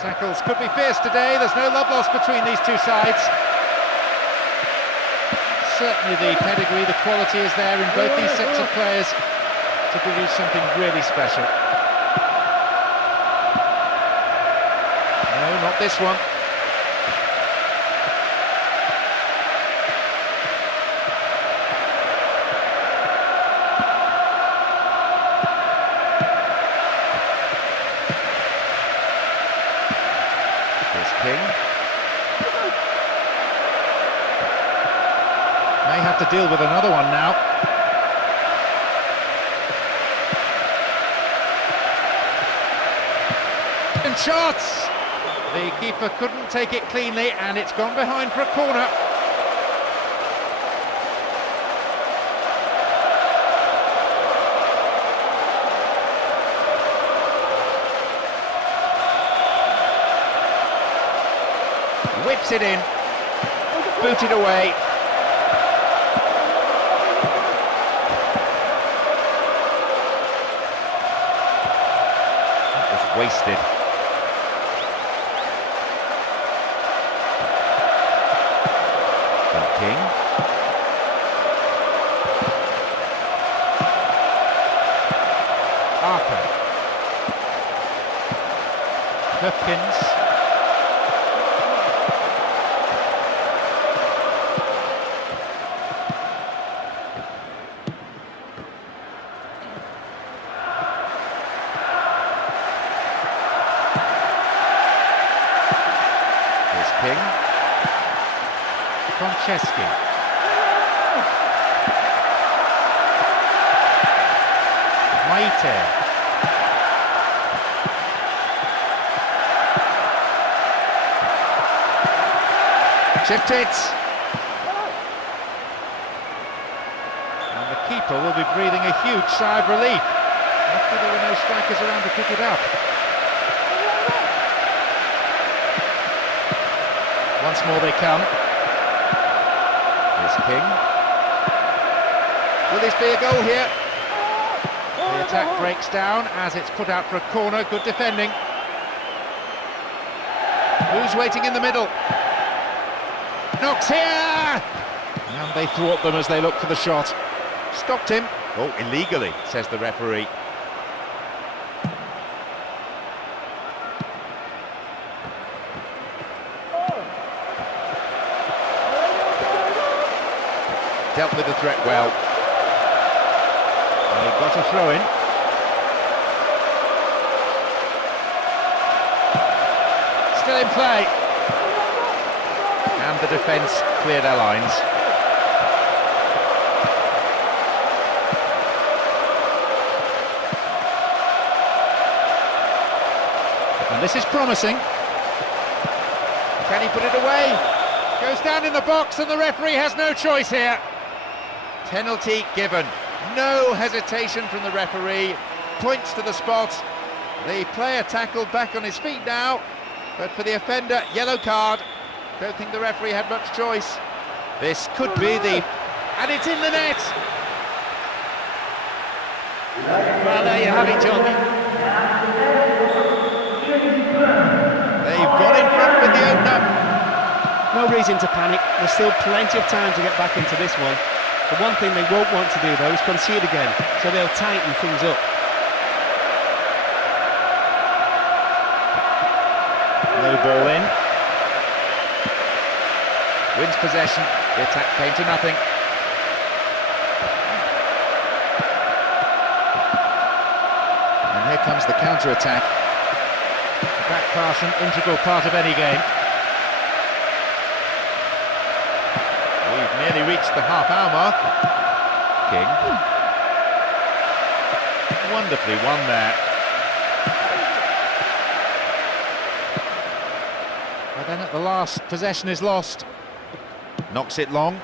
Tackles could be fierce today, there's no love lost between these two sides. Certainly the pedigree, the quality is there in both these sets of players to produce something really special. No, not this one. King. May have to deal with another one now. And shots! The keeper couldn't take it cleanly and it's gone behind for a corner. Whips it in, booted away. That was wasted. And King. Arthur. Hopkins. King. Franceschi. Maite. Chipped it. And the keeper will be breathing a huge sigh of relief. Luckily there were no strikers around to pick it up. Once more they come. Here's King. Will this be a goal here? The attack breaks down as it's put out for a corner. Good defending. Who's waiting in the middle? Knocks here! And they thwart them as they look for the shot. Stopped him. Oh, illegally, says the referee. Dealt with the threat well. And he got a throw in. Still in play. And the defence cleared their lines. And this is promising. Can he put it away? Goes down in the box and the referee has no choice here. Penalty given. No hesitation from the referee. Points to the spot. The player tackled back on his feet now. But for the offender, yellow card. Don't think the referee had much choice. This could be the... And it's in the net! Well, there you have it, John. They've gone in front with the opener. No reason to panic. There's still plenty of time to get back into this one. The one thing they won't want to do, though, is concede again, so they'll tighten things up. No ball in. Wins possession. The attack came to nothing. And here comes the counter-attack. Back pass, an integral part of any game. We've nearly reached the half-hour mark. King. Wonderfully won there. But then at the last, possession is lost. Knocks it long.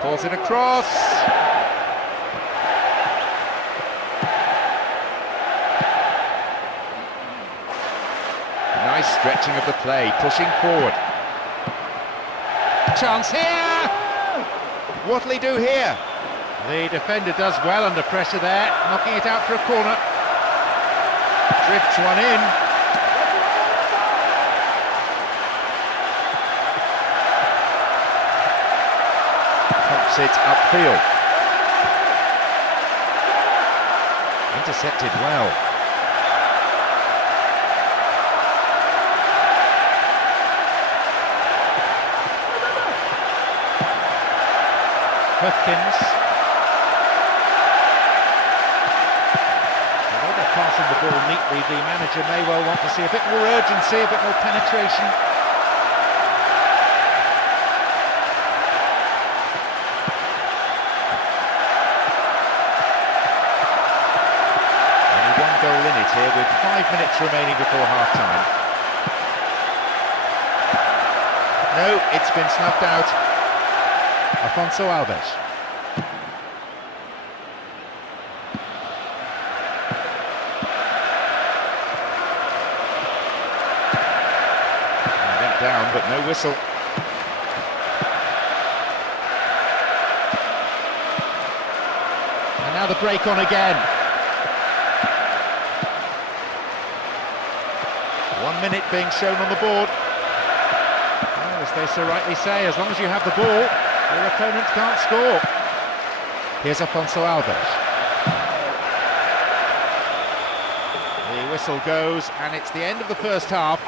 Pulls it across. Nice stretching of the play, pushing forward. Chance here! What'll he do here? The defender does well under pressure there, knocking it out for a corner. Drifts one in. Pumps it upfield. Intercepted well. Hopkins. Although they're passing the ball neatly, the manager may well want to see a bit more urgency, a bit more penetration. Only one goal in it here with 5 minutes remaining before half-time. No, it's been snuffed out. Alfonso Alves. Went down, but no whistle. And now the break on again. 1 minute being shown on the board. Well, as they so rightly say, as long as you have the ball, your opponent can't score. Here's Alfonso Alves. The whistle goes, and it's the end of the first half.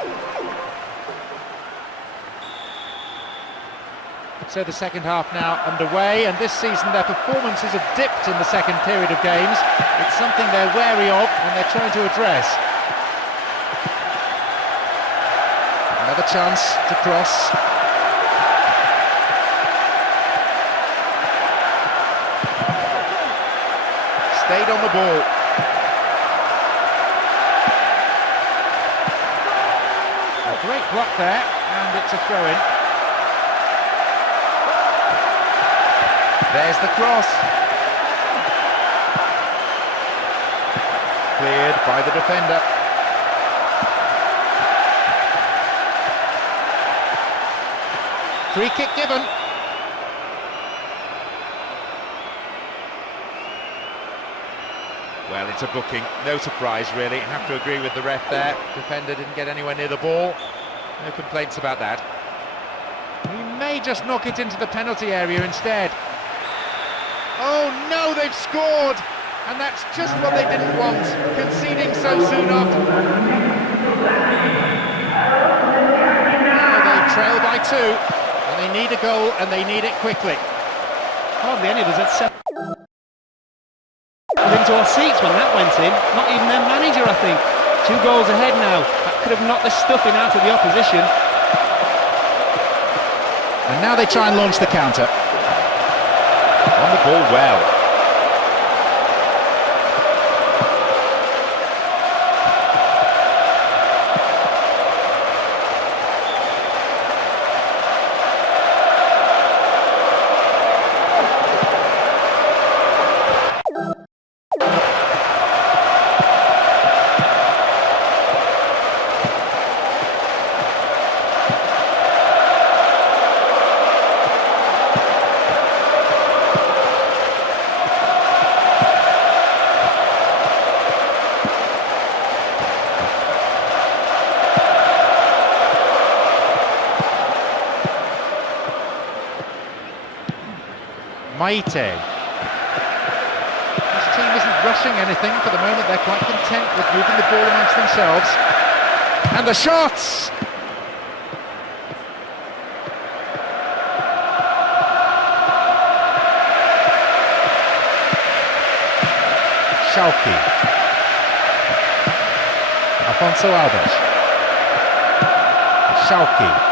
So the second half now underway, and this season their performances have dipped in the second period of games. It's something they're wary of, and they're trying to address. Another chance to cross. Stayed on the ball. A great block there, and it's a throw-in. There's the cross. Cleared by the defender. Free kick given. Well, it's a booking, no surprise really. You have to agree with the ref there. Defender didn't get anywhere near the ball. No complaints about that. He may just knock it into the penalty area instead. Oh no, they've scored! And that's just what they didn't want, conceding so soon after. Now they trail by 2, and they need a goal, and they need it quickly. Hardly any of us had set into our seats when that went in. Not even their manager, I think. 2 goals ahead now. That could have knocked the stuffing out of the opposition. And now they try and launch the counter. On the ball well. Maite. This team isn't rushing anything for the moment. They're quite content with moving the ball amongst themselves. And the shots! Schalke. Alfonso Alves. Schalke.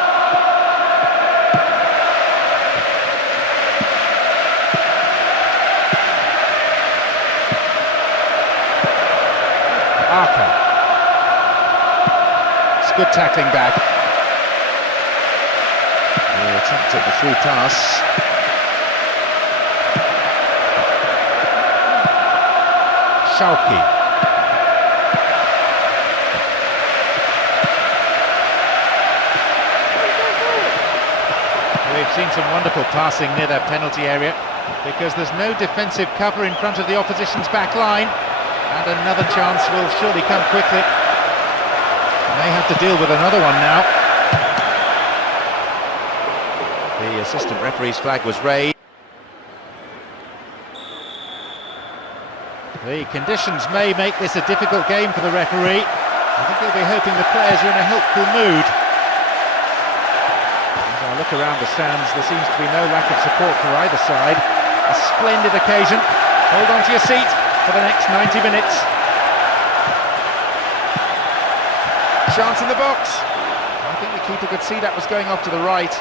It's good tackling back. The attempt at the through pass. Schalke. We've seen some wonderful passing near their penalty area because there's no defensive cover in front of the opposition's back line, and another chance will surely come quickly. May have to deal with another one now. The assistant referee's flag was raised. The conditions may make this a difficult game for the referee. I think he'll be hoping the players are in a helpful mood. As I look around the stands, there seems to be no lack of support for either side. A splendid occasion. Hold on to your seat for the next 90 minutes. Chance in the box. I think the keeper could see that was going off to the right.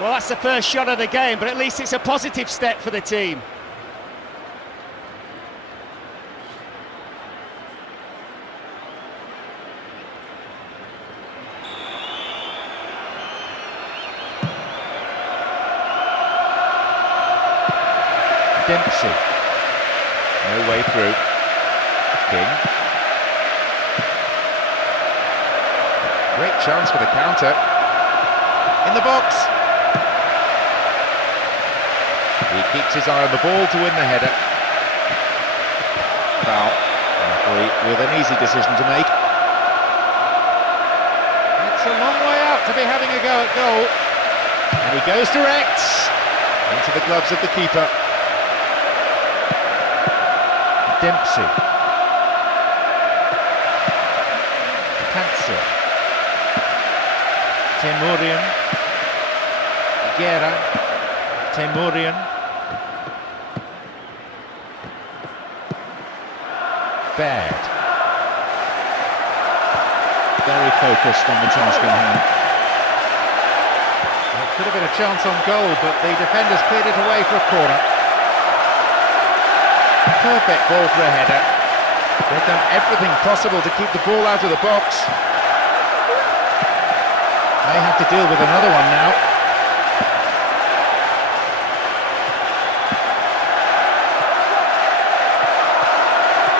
Well, that's the first shot of the game, but at least it's a positive step for the team. Dempsey. No way through. King. Great chance for the counter. In the box. He keeps his eye on the ball to win the header. Foul. Referee with an easy decision to make. It's a long way out to be having a go at goal. And he goes direct into the gloves of the keeper. Dempsey. Cancer. Temurian. Guerra. Temurian. Baird. Very focused on the task in hand. It could have been a chance on goal, but the defenders cleared it away for a corner. Perfect ball for a header. They've done everything possible to keep the ball out of the box. May have to deal with another one now.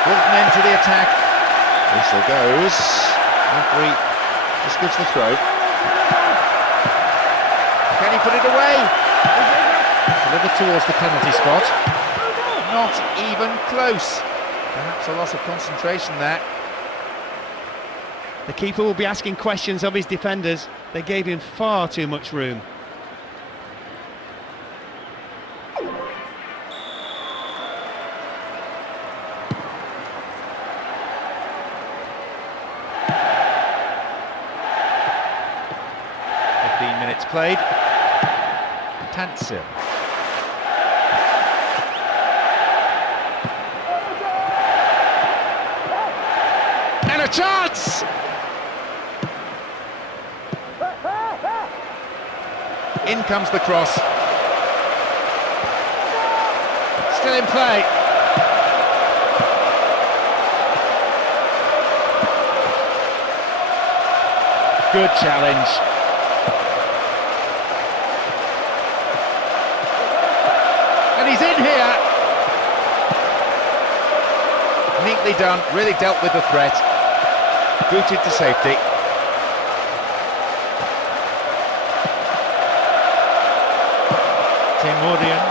Wilton into the attack. Whistle goes. Referee just gives the throw. Can he put it away? Delivered towards the penalty spot. Not even close. Perhaps a loss of concentration there. The keeper will be asking questions of his defenders. They gave him far too much room. Minutes played. Tansil. And a chance! In comes the cross. Still in play. Good challenge. And he's in here. Neatly done, really dealt with the threat. Booted to safety. Temurian.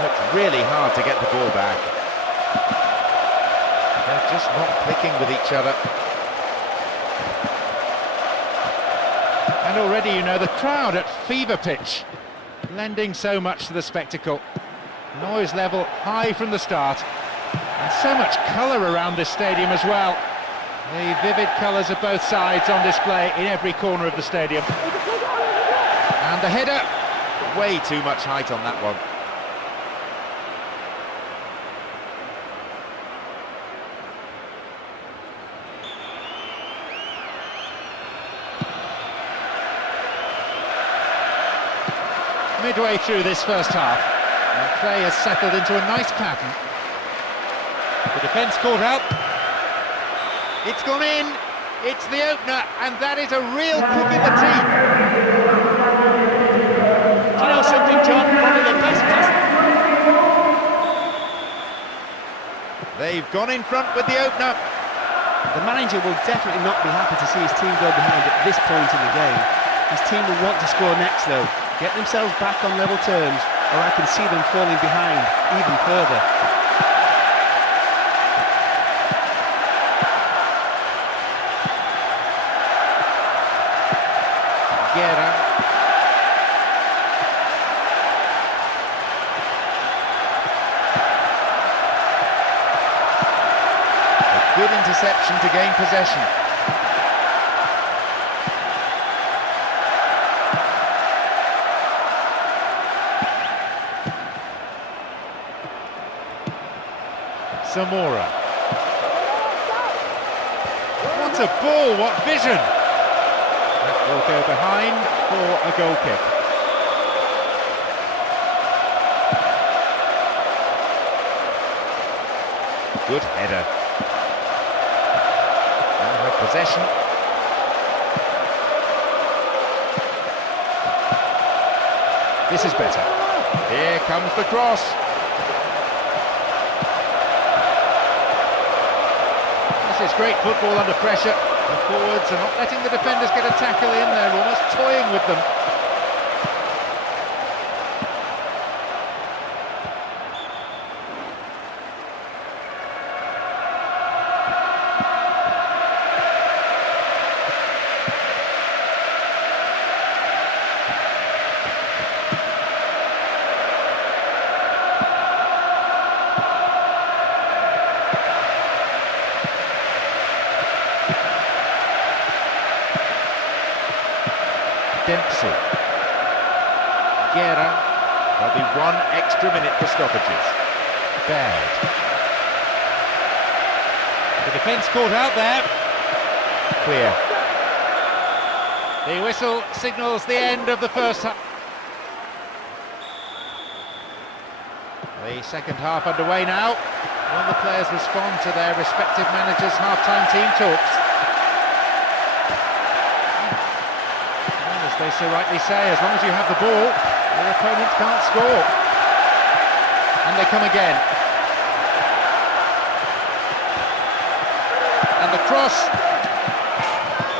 Worked really hard to get the ball back. They're just not clicking with each other. And already, you know, the crowd at fever pitch, lending so much to the spectacle. Noise level high from the start, and so much colour around this stadium as well. The vivid colours of both sides on display in every corner of the stadium. And the header, way too much height on that one. Midway through this first half, and play has settled into a nice pattern. The defence caught out. It's gone in. It's the opener, and that is a real kick in the teeth. Do you know, gone in front with the opener. The manager will definitely not be happy to see his team go behind at this point in the game. His team will want to score next though, get themselves back on level terms, or I can see them falling behind even further. Good interception to gain possession. Zamora. What a ball, what vision! That will go behind for a goal kick. Good header. Possession. This is better. Here comes the cross. This is great football under pressure. The forwards are not letting the defenders get a tackle in. They're almost toying with them. Dempsey. Guerra. There'll be 1 extra minute for stoppages. Bad. The defence caught out there. Clear. The whistle signals the end of the first half. The second half underway now. Will the players respond to their respective managers' half-time team talks? They so rightly say, as long as you have the ball, your opponent can't score. And they come again. And the cross.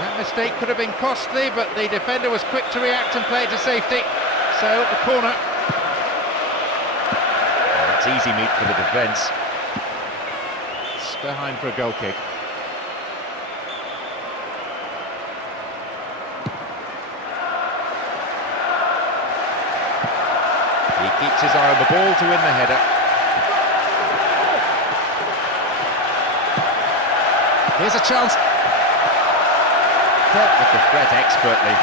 That mistake could have been costly, but the defender was quick to react and play it to safety. So, the corner. Oh, it's easy meat for the defence. It's behind for a goal kick. He keeps his eye on the ball to win the header. Here's a chance. Dealt with the threat expertly.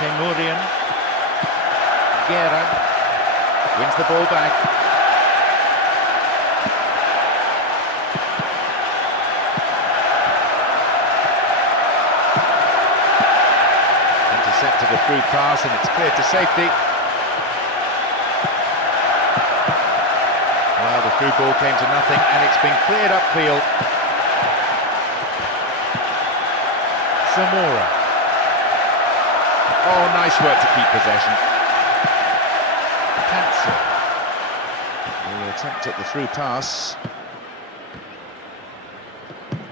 Temurian. Guerra wins the ball back. Intercepted a through pass and it's cleared to safety. Well, the through ball came to nothing and it's been cleared upfield. Zamora. Oh, nice work to keep possession. Nantes. The attempt at the through pass.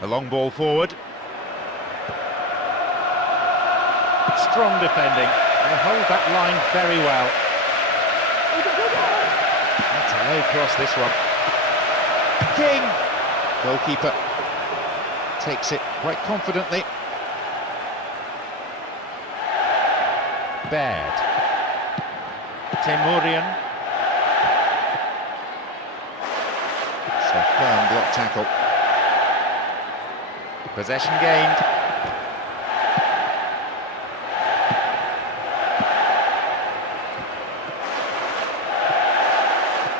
A long ball forward. Strong defending. They hold that line very well. That's a low cross, this one. King! Goalkeeper takes it quite confidently. Bad. Temurian. It's a firm block tackle. Possession gained.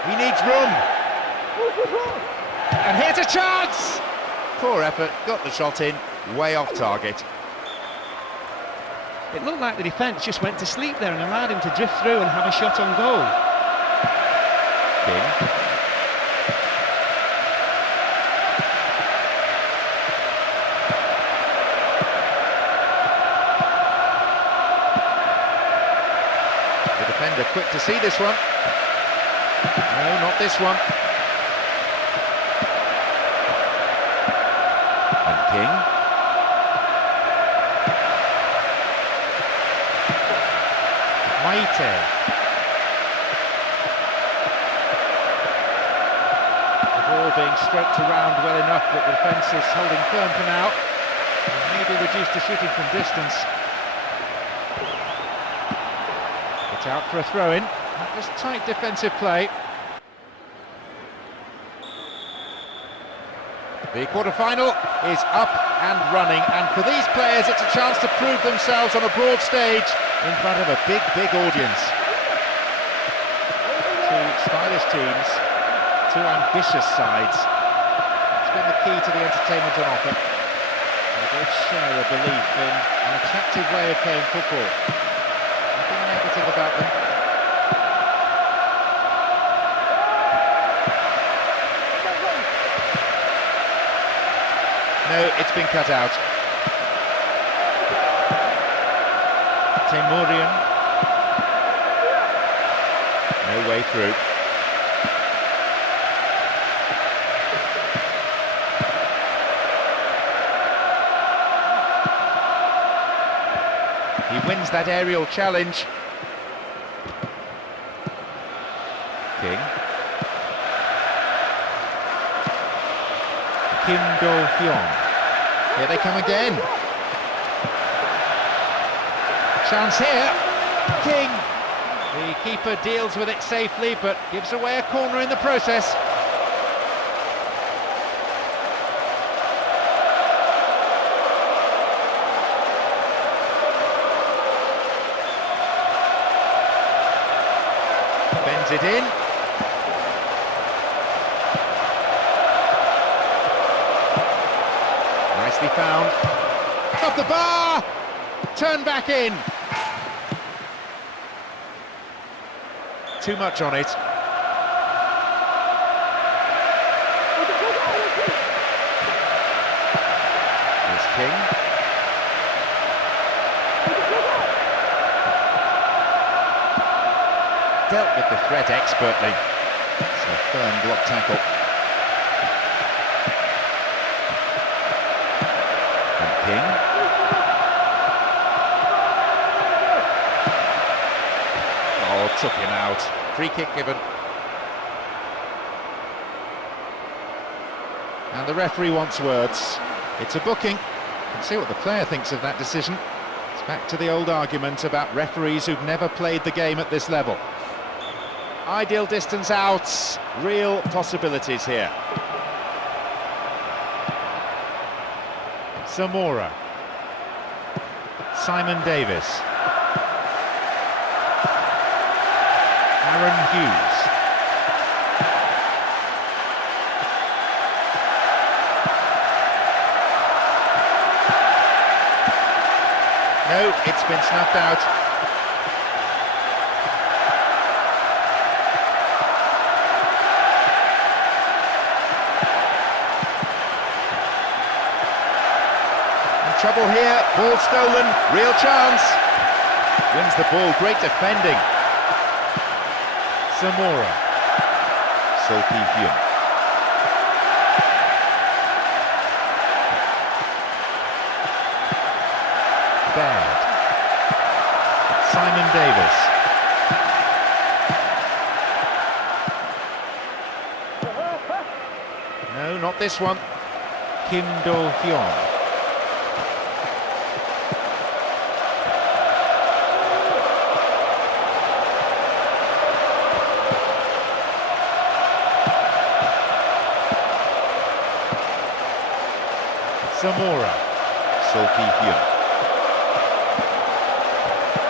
He needs room. And here's a chance! Poor effort, got the shot in, way off target. It looked like the defence just went to sleep there and allowed him to drift through and have a shot on goal. King. The defender quick to see this one. No, not this one. King. Maite. The ball being stroked around well enough, but the defence is holding firm for now. Maybe reduced to shooting from distance. It's out for a throw-in. That was tight defensive play. The quarter-final is up and running, and for these players it's a chance to prove themselves on a broad stage in front of a big, big audience. Two stylish teams, two ambitious sides. It's been the key to the entertainment on offer. They both share a belief in an attractive way of playing football. Nothing negative about them. No, it's been cut out. Temurian. No way through. He wins that aerial challenge. King. Kim Do-hyun. Here they come again. Chance here. King. The keeper deals with it safely, but gives away a corner in the process. Bends it in. Nicely found. Off the bar! Turn back in. Too much on it. Here's King. Dealt with the threat expertly. It's a firm block tackle. King. Oh, took him out. Free kick given. And the referee wants words. It's a booking. You can see what the player thinks of that decision. It's back to the old argument about referees who've never played the game at this level. Ideal distance out. Real possibilities here. Zamora. Simon Davis. Aaron Hughes. No, it's been snuffed out. Trouble here, ball stolen, real chance. Wins the ball, great defending. Zamora. Solpi-hyun. Baird. Simon Davis. No, not this one. Kim Do-hyun. Zamora. Solpi-hyun.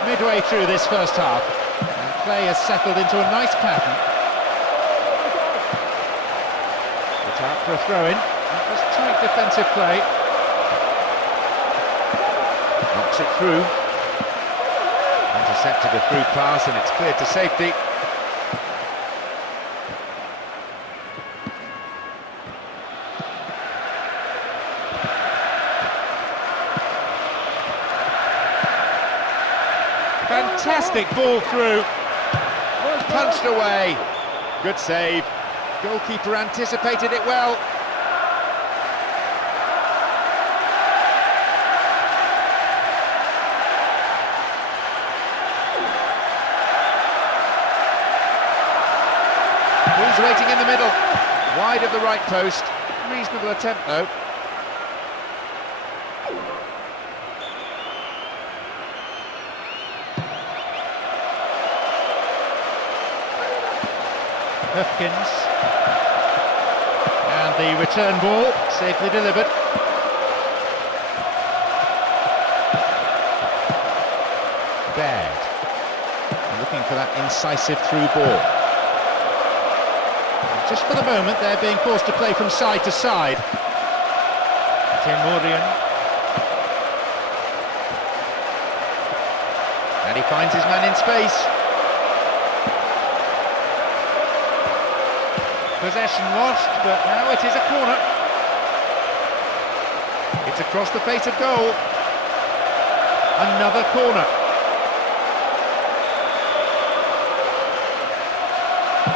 Midway through this first half, and play has settled into a nice pattern. It's out for a throw-in. That was tight defensive play. Knocks it through. Intercepted a through pass, and it's cleared to safety. Fantastic ball through, punched away, good save, goalkeeper anticipated it well. Options waiting in the middle, wide of the right post. Reasonable attempt though. Hufkins, and the return ball safely delivered. Baird, looking for that incisive through ball. Just for the moment they're being forced to play from side to side. Timurian, and he finds his man in space. Possession lost, but now it is a corner. It's across the face of goal. Another corner.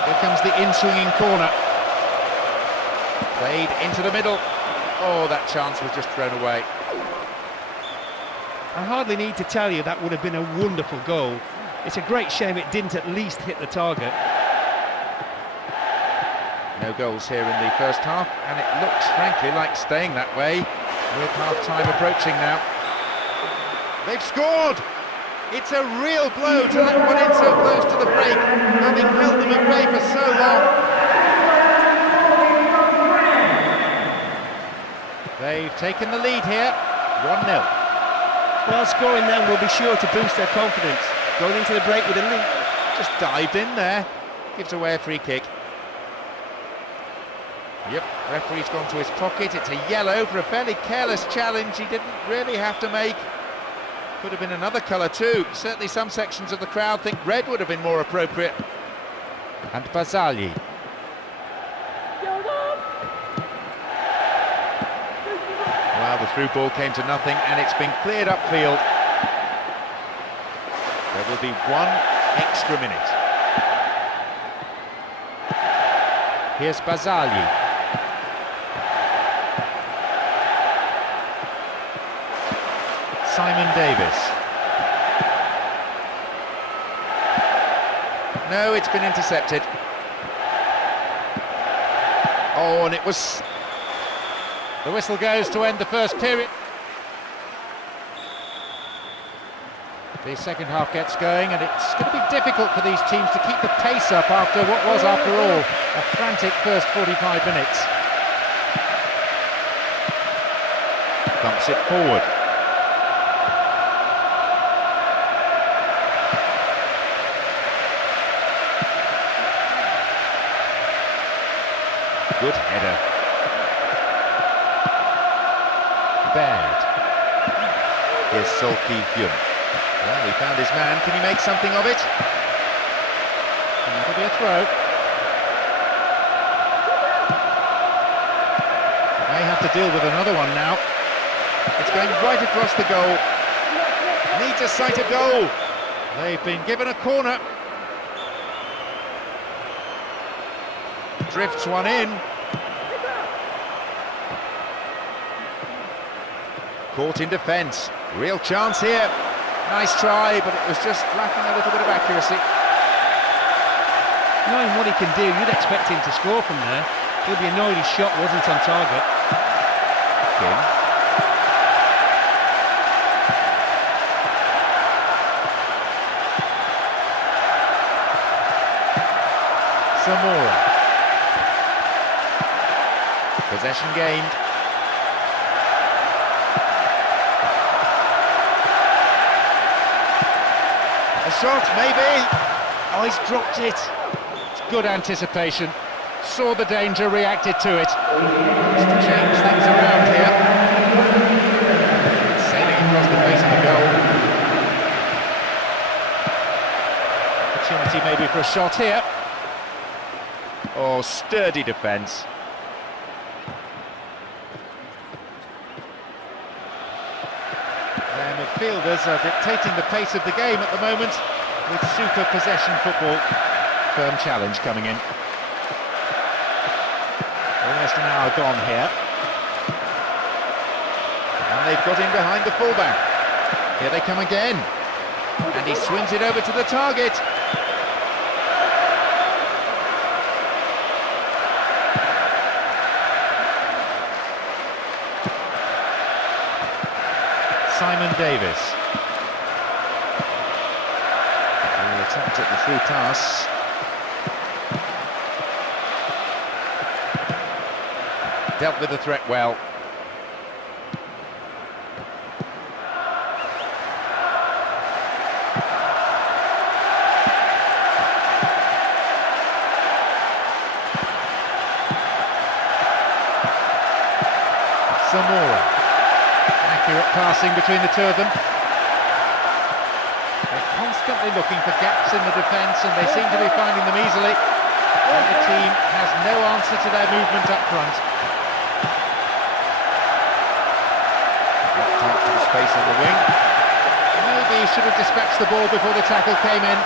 Here comes the in-swinging corner. Played into the middle. Oh, that chance was just thrown away. I hardly need to tell you that would have been a wonderful goal. It's a great shame it didn't at least hit the target. No goals here in the first half, and it looks, frankly, like staying that way with half-time approaching now. They've scored! It's a real blow to let one in so close to the break, having held them at bay for so long. They've taken the lead here, 1-0. Well, scoring them will be sure to boost their confidence. Going into the break with a lead. Just dived in there, gives away a free kick. Yep, referee's gone to his pocket. It's a yellow for a fairly careless challenge he didn't really have to make. Could have been another colour too. Certainly some sections of the crowd think red would have been more appropriate. And Bazali. Well, the through ball came to nothing and it's been cleared upfield. There will be 1 extra minute. Here's Bazali. Simon Davis. No, it's been intercepted. Oh, and it was... The whistle goes to end the first period. The second half gets going, and it's going to be difficult for these teams to keep the pace up after what was, after all, a frantic first 45 minutes. Bumps it forward. Good header. Baird. Here's Solki Hyun. Well, he found his man. Can he make something of it? And that'll be a throw. May have to deal with another one now. It's going right across the goal. Needs a sight of goal. They've been given a corner. Drifts one in. Caught in defence. Real chance here. Nice try, but it was just lacking a little bit of accuracy. Knowing what he can do, you'd expect him to score from there. He'll be annoyed his shot wasn't on target. King. Zamora. Possession gained. A shot, maybe. Oh, he's dropped it. It's good anticipation. Saw the danger, reacted to it. Just to change things around here. Sailing across the face of the goal. Opportunity maybe for a shot here. Oh, sturdy defence. Their midfielders are dictating the pace of the game at the moment with super possession football. Firm challenge coming in. Almost an hour gone here. And they've got in behind the fullback. Here they come again. And he swings it over to the target. Simon Davis. He attempt at the through pass. Dealt with the threat well. Zamora. Accurate passing between the two of them. They're constantly looking for gaps in the defence, and they seem to be finding them easily. And the team has no answer to their movement up front. Tight to the space on the wing. Maybe he should have dispatched the ball before the tackle came in.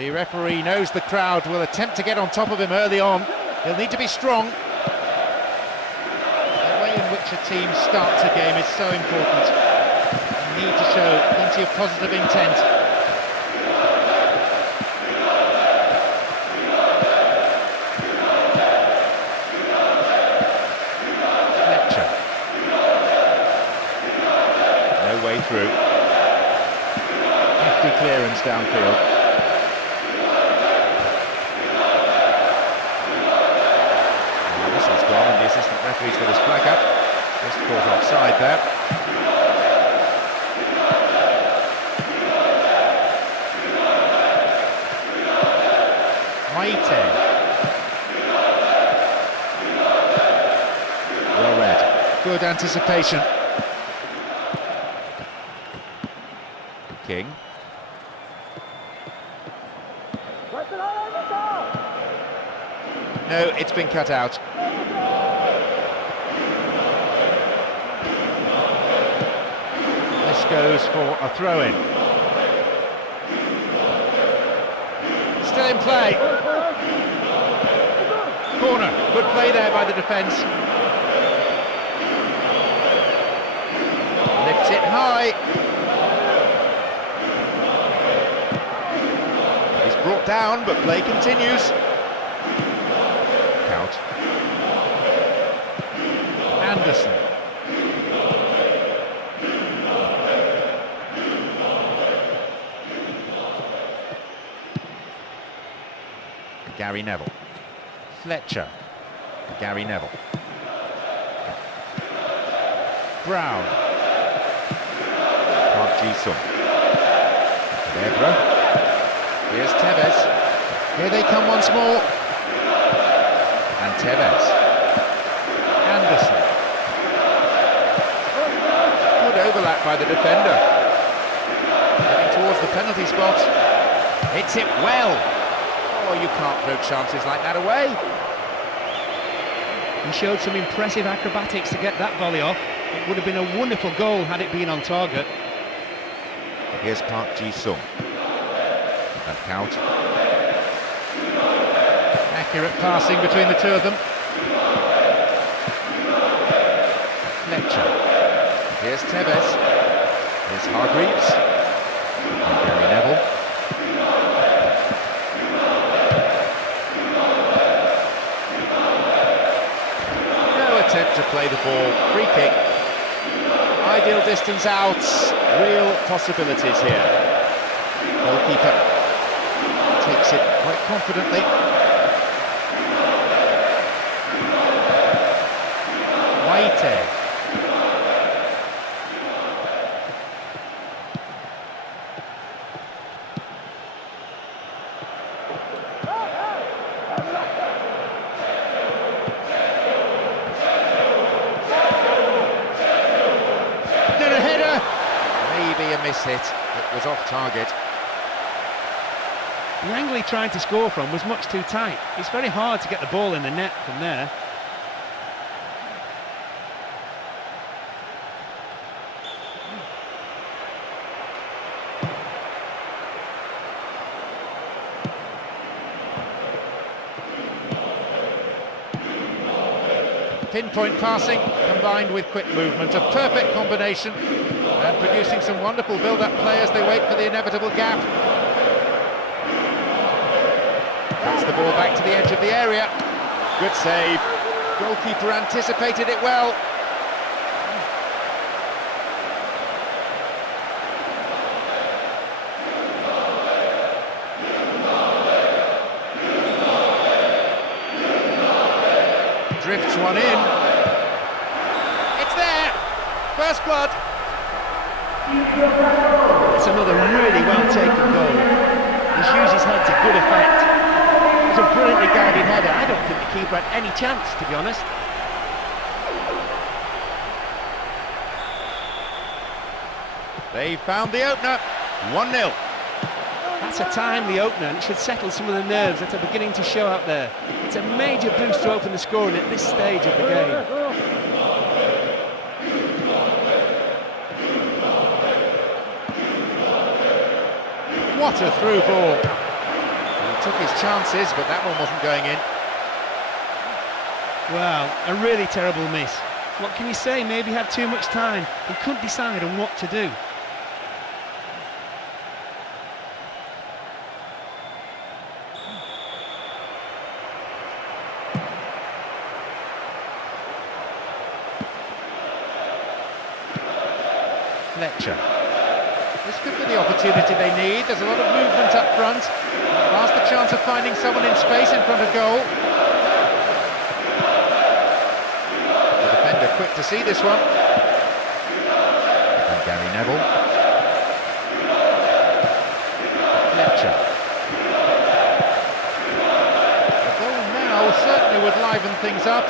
The referee knows the crowd will attempt to get on top of him early on. He'll need to be strong. The way in which a team starts a game is so important. You need to show plenty of positive intent. Fletcher. No way through. Hefty clearance downfield. And the assistant referee's got his flag up. Just caught offside there. Maite. Well read. Good anticipation. King. No, it's been cut out. This goes for a throw-in. Still in play. Corner. Good play there by the defence. Lifts it high. He's brought down, but play continues. Anderson. Gary Neville. Fletcher. Gary Neville. Brown. Park Ji-sung. Evra. Here's Tevez. Here they come once more. And Tevez. Anderson. Good overlap by the defender. Heading towards the penalty spot. Hits it well. Oh, you can't throw chances like that away. He showed some impressive acrobatics to get that volley off. It would have been a wonderful goal had it been on target. Here's Park Ji-sung. And count. Accurate passing between the two of them. Fletcher. Here's Tevez. Here's Hargreaves. And Gary Neville. No attempt to play the ball. Free kick. Ideal distance out. Real possibilities here. Goalkeeper takes it quite confidently. Maite. Then a header. Maybe a miss hit. It was off target. The angle he tried to score from was much too tight. It's very hard to get the ball in the net from there. Pinpoint passing combined with quick movement, a perfect combination, and producing some wonderful build-up play as they wait for the inevitable gap. Cuts the ball back to the edge of the area. Good save. Goalkeeper anticipated it well. Drifts one in. It's there! First blood. It's another really well-taken goal. He's used his head to good effect. It's a brilliantly guided header. I don't think the keeper had any chance, to be honest. They found the opener. 1-0. That's a timely opener, and it should settle some of the nerves that are beginning to show out there. It's a major boost to open the scoring at this stage of the game. What a through ball. He took his chances, but that one wasn't going in. Well, a really terrible miss. What can you say? Maybe he had too much time and couldn't decide on what to do. Fletcher. This could be the opportunity they need. There's a lot of movement up front. Last the chance of finding someone in space in front of goal. The defender quick to see this one. And Gary Neville. Fletcher. The goal now certainly would liven things up.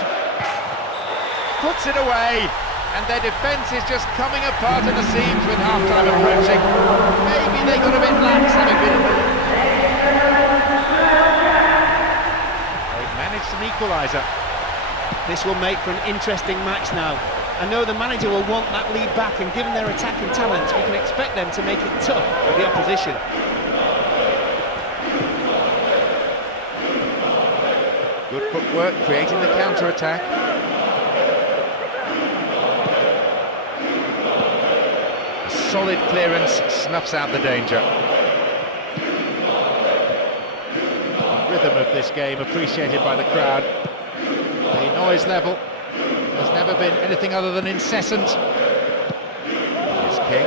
Puts it away. And their defence is just coming apart at the seams with half-time approaching. Maybe they got a bit lax having been... They've managed an equaliser. This will make for an interesting match now. I know the manager will want that lead back, and given their attacking talents, we can expect them to make it tough for the opposition. Good footwork, creating the counter-attack. Solid clearance, snuffs out the danger. The rhythm of this game appreciated by the crowd. The noise level has never been anything other than incessant. Here's King.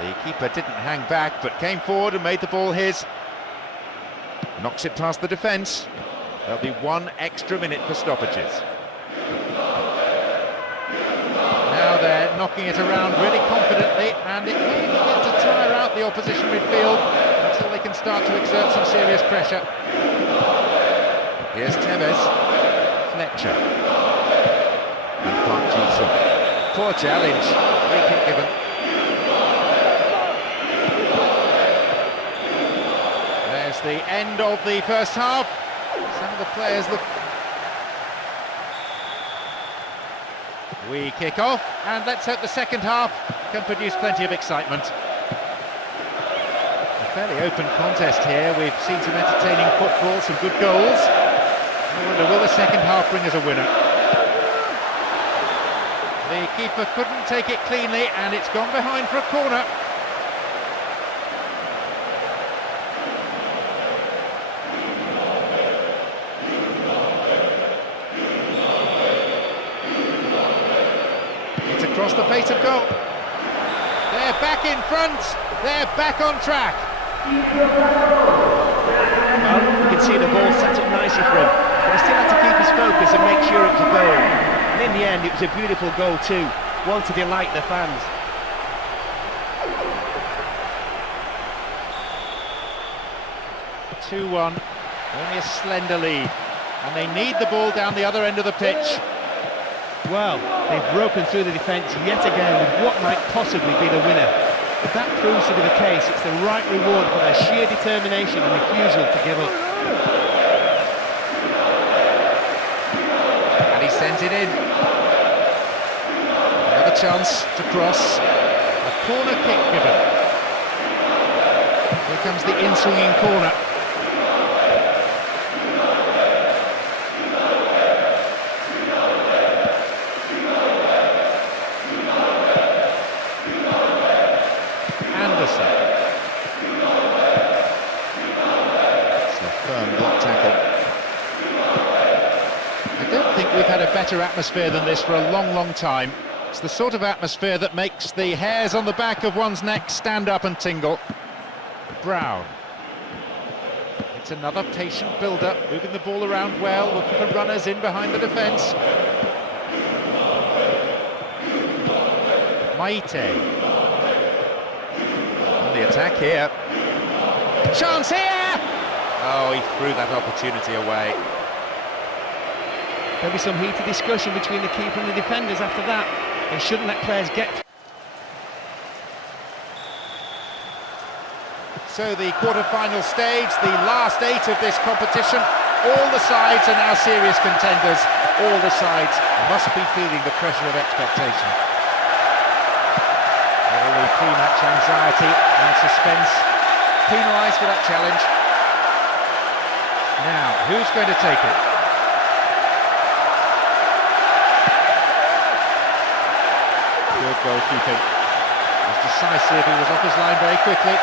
The keeper didn't hang back, but came forward and made the ball his. Knocks it past the defence. There'll be 1 extra minute for stoppages. Now they're knocking it around really confidently, and it may begin to tire out the opposition midfield until they can start to exert some serious pressure. Here's Tevez. Fletcher. And Park Ji-sung. Poor challenge. Free kick given. The end of the first half. Some of the players look... We kick off, and let's hope the second half can produce plenty of excitement. A fairly open contest here. We've seen some entertaining football, some good goals. I wonder, will the second half bring us a winner? The keeper couldn't take it cleanly, and it's gone behind for a corner. Across the face of goal. They're back in front. They're back on track. Well, you can see the ball set up nicely for him, but he still had to keep his focus and make sure it was a goal. And in the end, it was a beautiful goal too, one to delight the fans. (2-1), only a slender lead, and they need the ball down the other end of the pitch. Well, they've broken through the defence yet again with what might possibly be the winner. If that proves to be the case, it's the right reward for their sheer determination and refusal to give up. And he sent it in. Another chance to cross. A corner kick given. Here comes the in-swinging corner. better atmosphere than this for a long, long time. It's the sort of atmosphere that makes the hairs on the back of one's neck stand up and tingle. Brown. It's another patient build-up, moving the ball around well, looking for runners in behind the defence. Maite. On the attack here. Chance here! Oh, he threw that opportunity away. There'll be some heated discussion between the keeper and the defenders after that. They shouldn't let players get... So the quarter-final stage, the last 8 of this competition, all the sides are now serious contenders. All the sides must be feeling the pressure of expectation. All the pre-match anxiety and suspense penalised for that challenge. Now, who's going to take it? Good goalkeeping. Was decisive, he was off his line very quickly.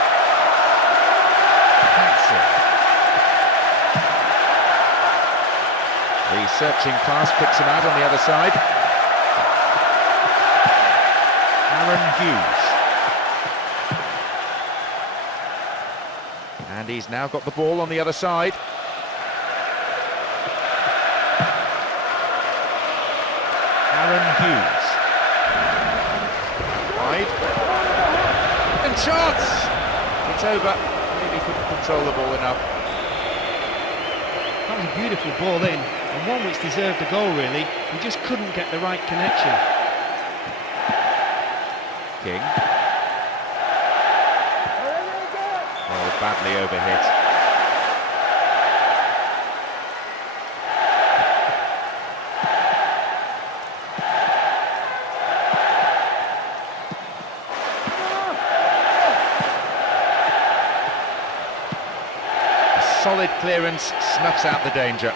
The searching pass picks him out on the other side. Aaron Hughes. And he's now got the ball on the other side. Aaron Hughes. Wide. And shots! It's over. Really couldn't control the ball enough. That was a beautiful ball in, and one which deserved a goal really. He just couldn't get the right connection. King. Oh, badly overhit. A solid clearance snuffs out the danger.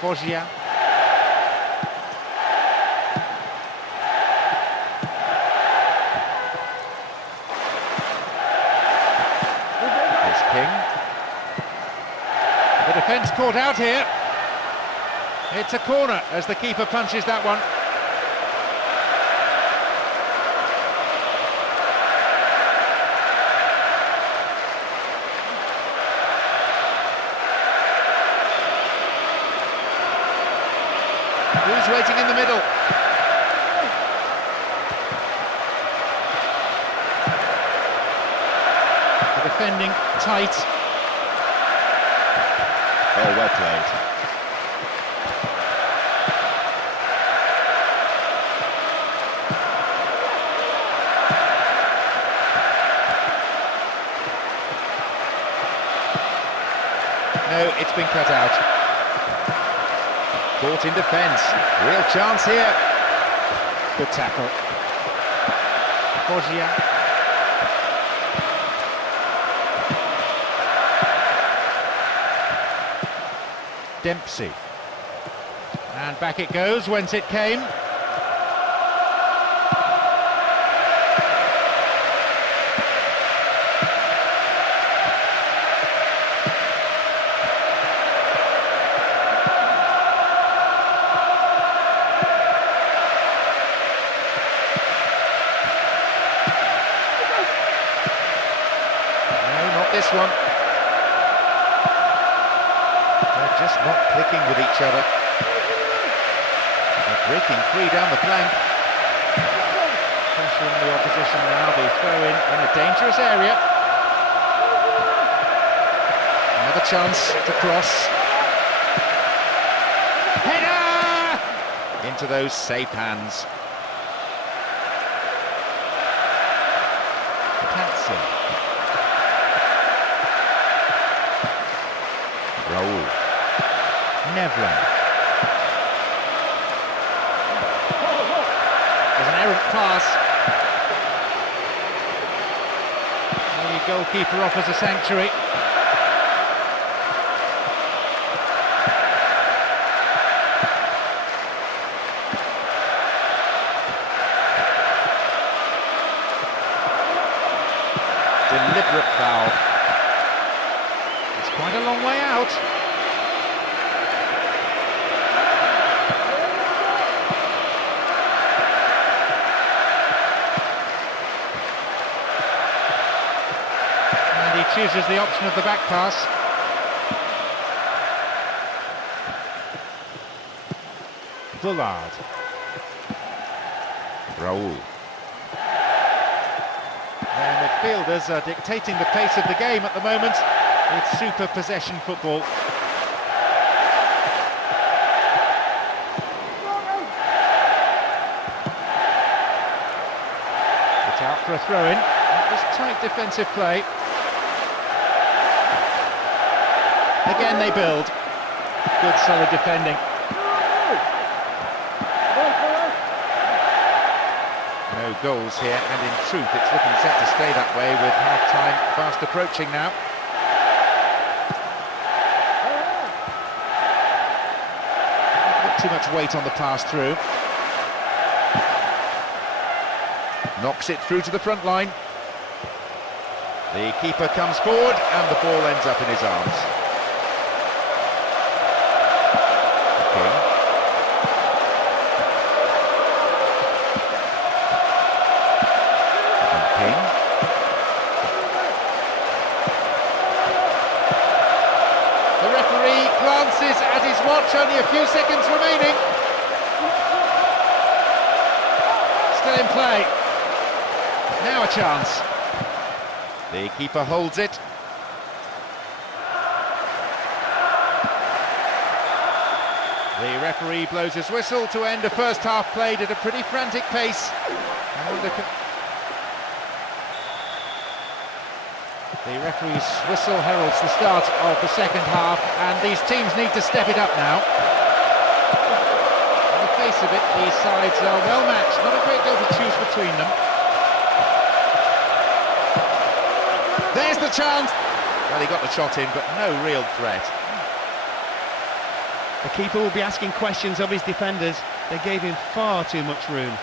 Forgia. There's King. The defence caught out here. It's a corner as the keeper punches that one. Who's waiting in the middle? The defending tight. Oh, well played. No, it's been cut out. Caught in defence, real chance here. Good tackle. Forgia. Dempsey. And back it goes, whence it came. This one. They're just not clicking with each other. They're breaking free down the flank. Pressuring the opposition now, they throw in a dangerous area. Another chance to cross. Header! Into those safe hands. Hansen. Raoul. Nevlin. There's an errant pass. The goalkeeper offers a sanctuary. Deliberate foul. quite a long way out. And he chooses the option of the back pass. Bullard. Raoul. Their midfielders are dictating the pace of the game at the moment with super possession football. It's out for a throw-in. That was tight defensive play. Again they build. Good solid defending. No goals here, and in truth it's looking set to stay that way with half-time fast approaching now. Not too much weight on the pass through. Knocks it through to the front line. The keeper comes forward and the ball ends up in his arms. The referee glances at his watch, only a few seconds remaining. Still in play. Now a chance. The keeper holds it. The referee blows his whistle to end a first half played at a pretty frantic pace. The referee's whistle heralds the start of the second half, and these teams need to step it up now. On the face of it, these sides are well matched, not a great deal to choose between them. There's the chance! Well, he got the shot in, but no real threat. The keeper will be asking questions of his defenders. They gave him far too much room.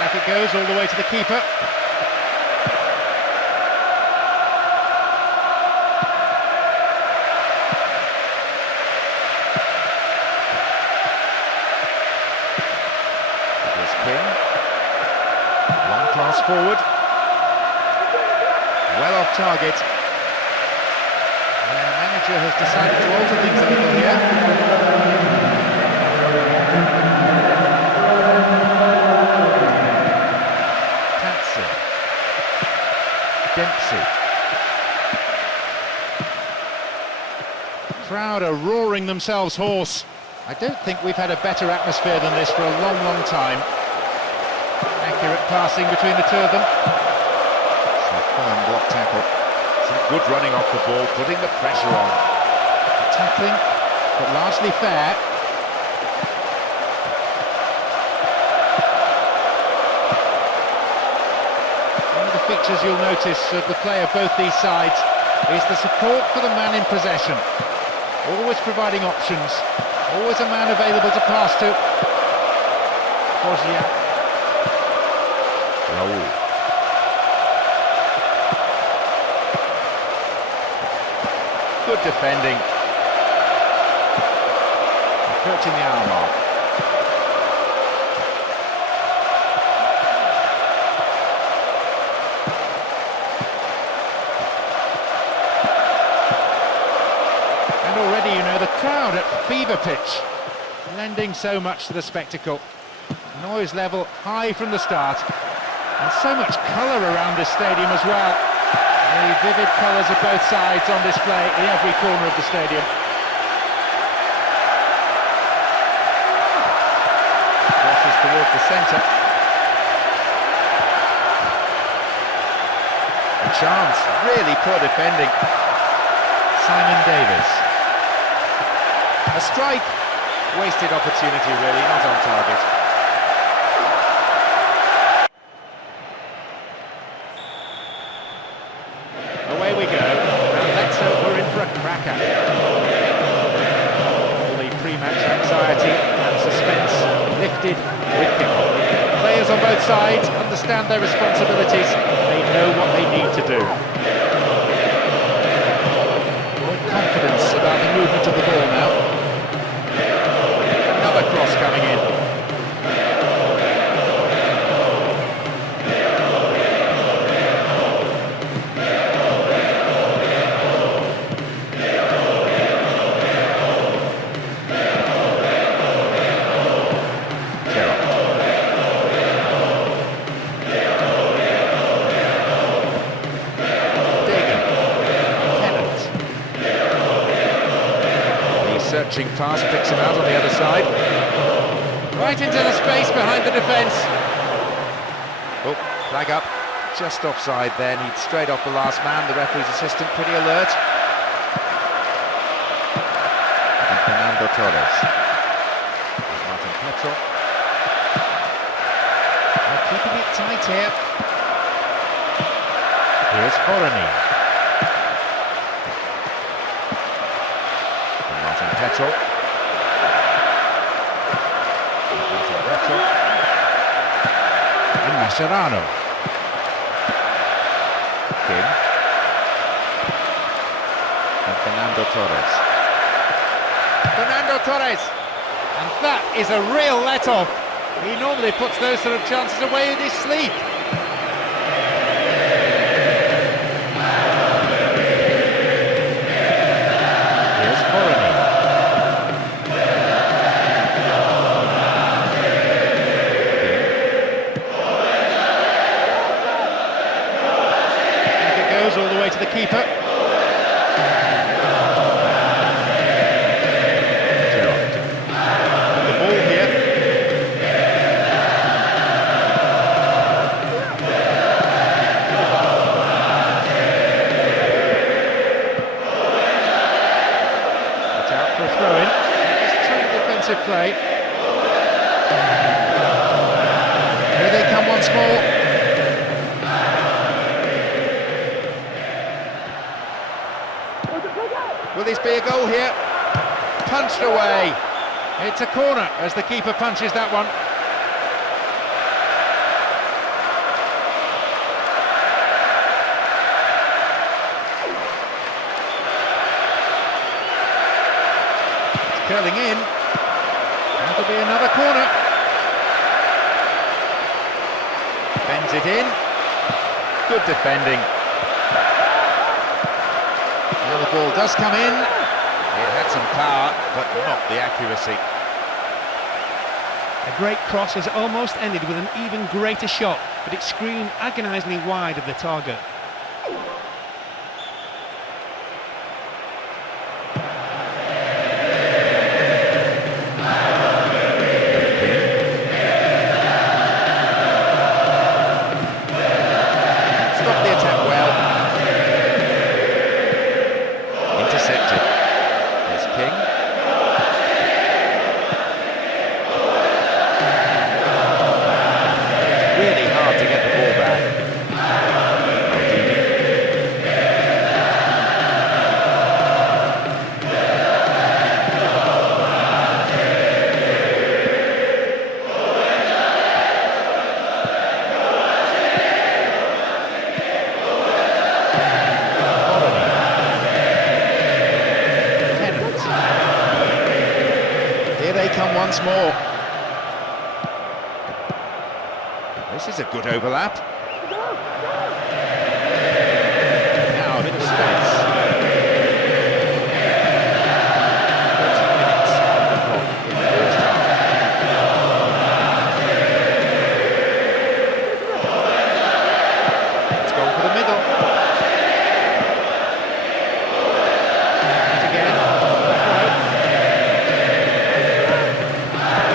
Back it goes all the way to the keeper. Here's King. Long pass forward. Well off target. The manager has decided to alter things a little here. Dempsey. Crowd are roaring themselves hoarse. I don't think we've had a better atmosphere than this for a long, long time. Accurate passing between the two of them. Some firm block tackle. Some good running off the ball, putting the pressure on. The tackling, but largely fair. Features you'll notice of the play of both these sides is the support for the man in possession, always providing options, always a man available to pass to. Raoul. Good defending, approaching the hour mark. Already, you know, the crowd at fever pitch, lending so much to the spectacle. Noise level high from the start, and so much colour around this stadium as well. The vivid colours of both sides on display in every corner of the stadium. Crosses towards the centre. A chance, really poor defending. Simon Davis. A strike, wasted opportunity really, not on target. intensity and suspense lifted with kickoff. Players on both sides understand their responsibilities. They know what they need to do. More confidence about the movement of the ball now. Another cross coming in. Searching pass picks him out on the other side. Right into the space behind the defence. Oh, flag up. Just offside then. He'd straight off the last man. The referee's assistant pretty alert. And Fernando Torres. There's Martin Petrov. They're keeping it tight here. Here's Boroni. Petrov. And Mascherano. Kim. And Fernando Torres. Fernando Torres! And that is a real let-off. He normally puts those sort of chances away in his sleep. Here's Boroni. All the way to the keeper. Gerrard. The ball here. It's out for a throw-in. It's true defensive play. Here they come once more. Will this be a goal here? Punched away. It's a corner as the keeper punches that one. It's curling in. That'll be another corner. Bends it in. Good defending. Now the ball does come in. It had some power, but not the accuracy. A great cross has almost ended with an even greater shot, but it screamed agonisingly wide of the target. Stopped the attack well. Intercepted. There's King. Really hard to get the ball back. Here they come once more. This is a good overlap. Now a bit of space. 30 minutes on the clock in the first half. It's gone for the middle. And again.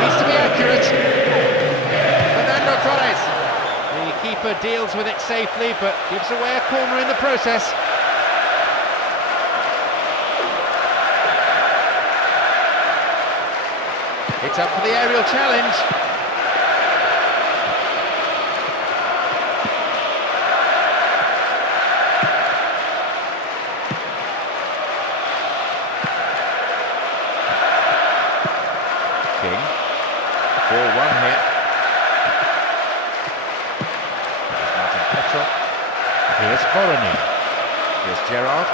Needs to be accurate. Fernando Torres. The keeper deals with it safely, but gives away a corner in the process. It's up for the aerial challenge. King. 4-1 here. Here's Vorony. Here's Gerrard.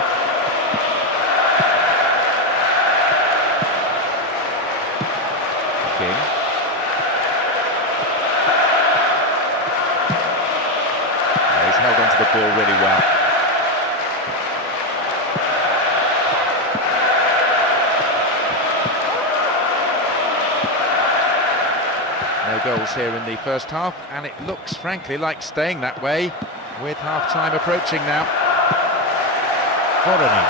King. He's held onto the ball really well. No goals here in the first half, and it looks, frankly, like staying that way with half-time approaching now. Vorony.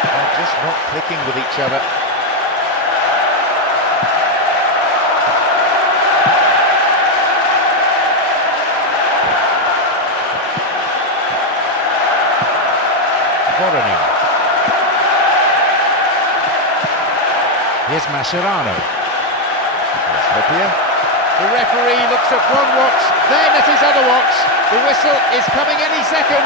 They're just not clicking with each other. Vorony. Here's Mascherano. Here's Hopia. The referee looks at one watch, then at his other watch. The whistle is coming any second.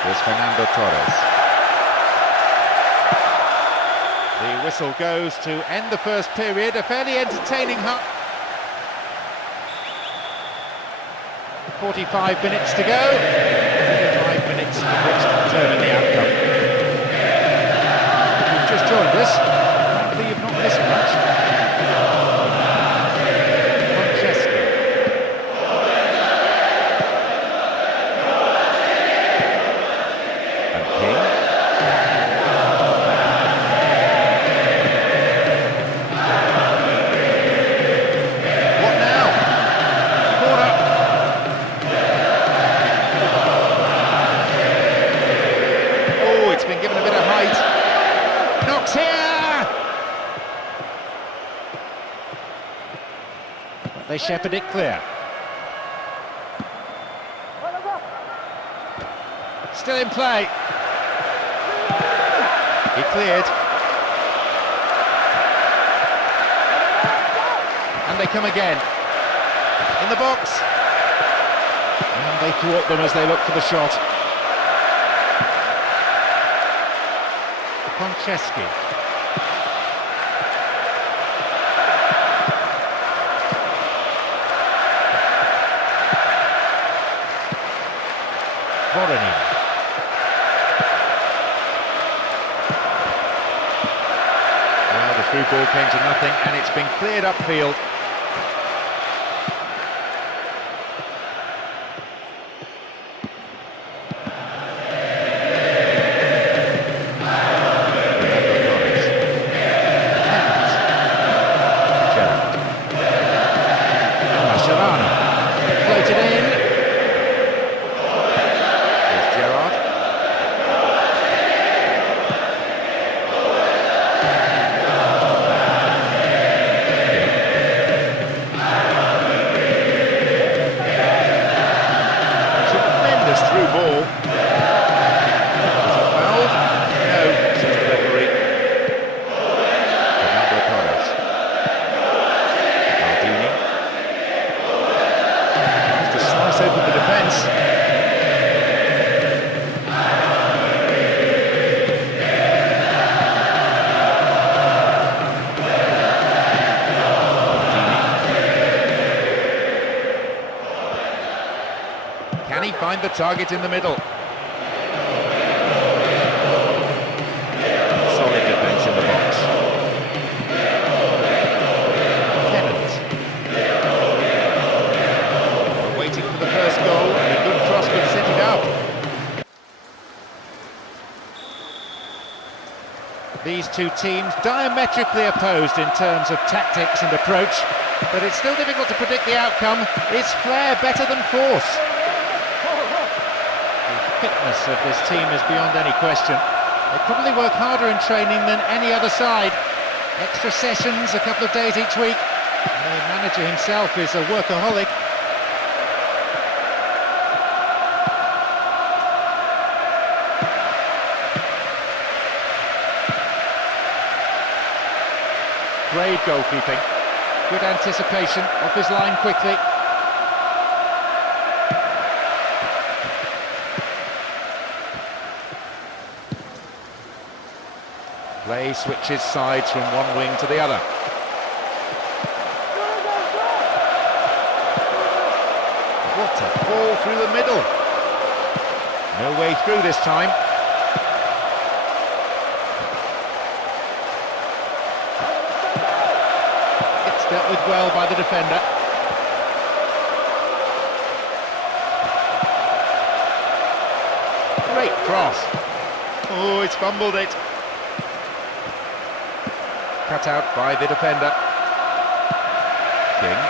Here's Fernando Torres. The whistle goes to end the first period, a fairly entertaining half. 45 minutes to go. 45 minutes in which to determine the outcome. If you've just joined us, hopefully you've not missed much. Franceschi. And King. What now? Corner. It's been given a bit of height. Knocks here! But they shepherd it clear. Still in play. He cleared. And they come again. In the box. And they thwart them as they look for the shot. Franceschi. Vorony. Well, the through ball came to nothing, and it's been cleared upfield. Floated in. Here's Gerrard. Tremendous through ball. Was he fouled? No, says the referee. Fernando Torres. Maldini. Slice open the defence. Can he find the target in the middle? Solid defence in the box. Waiting for the first goal, and a good cross could set it up. These two teams diametrically opposed in terms of tactics and approach, but it's still difficult to predict the outcome. Is flair better than force? The fitness of this team is beyond any question. They probably work harder in training than any other side. Extra sessions, a couple of days each week. The manager himself is a workaholic. Great goalkeeping. Good anticipation, off his line quickly. Play switches sides from one wing to the other. What a ball through the middle. No way through this time. It's dealt with well by the defender. Great cross. Oh, it's fumbled it. Cut out by the defender. King.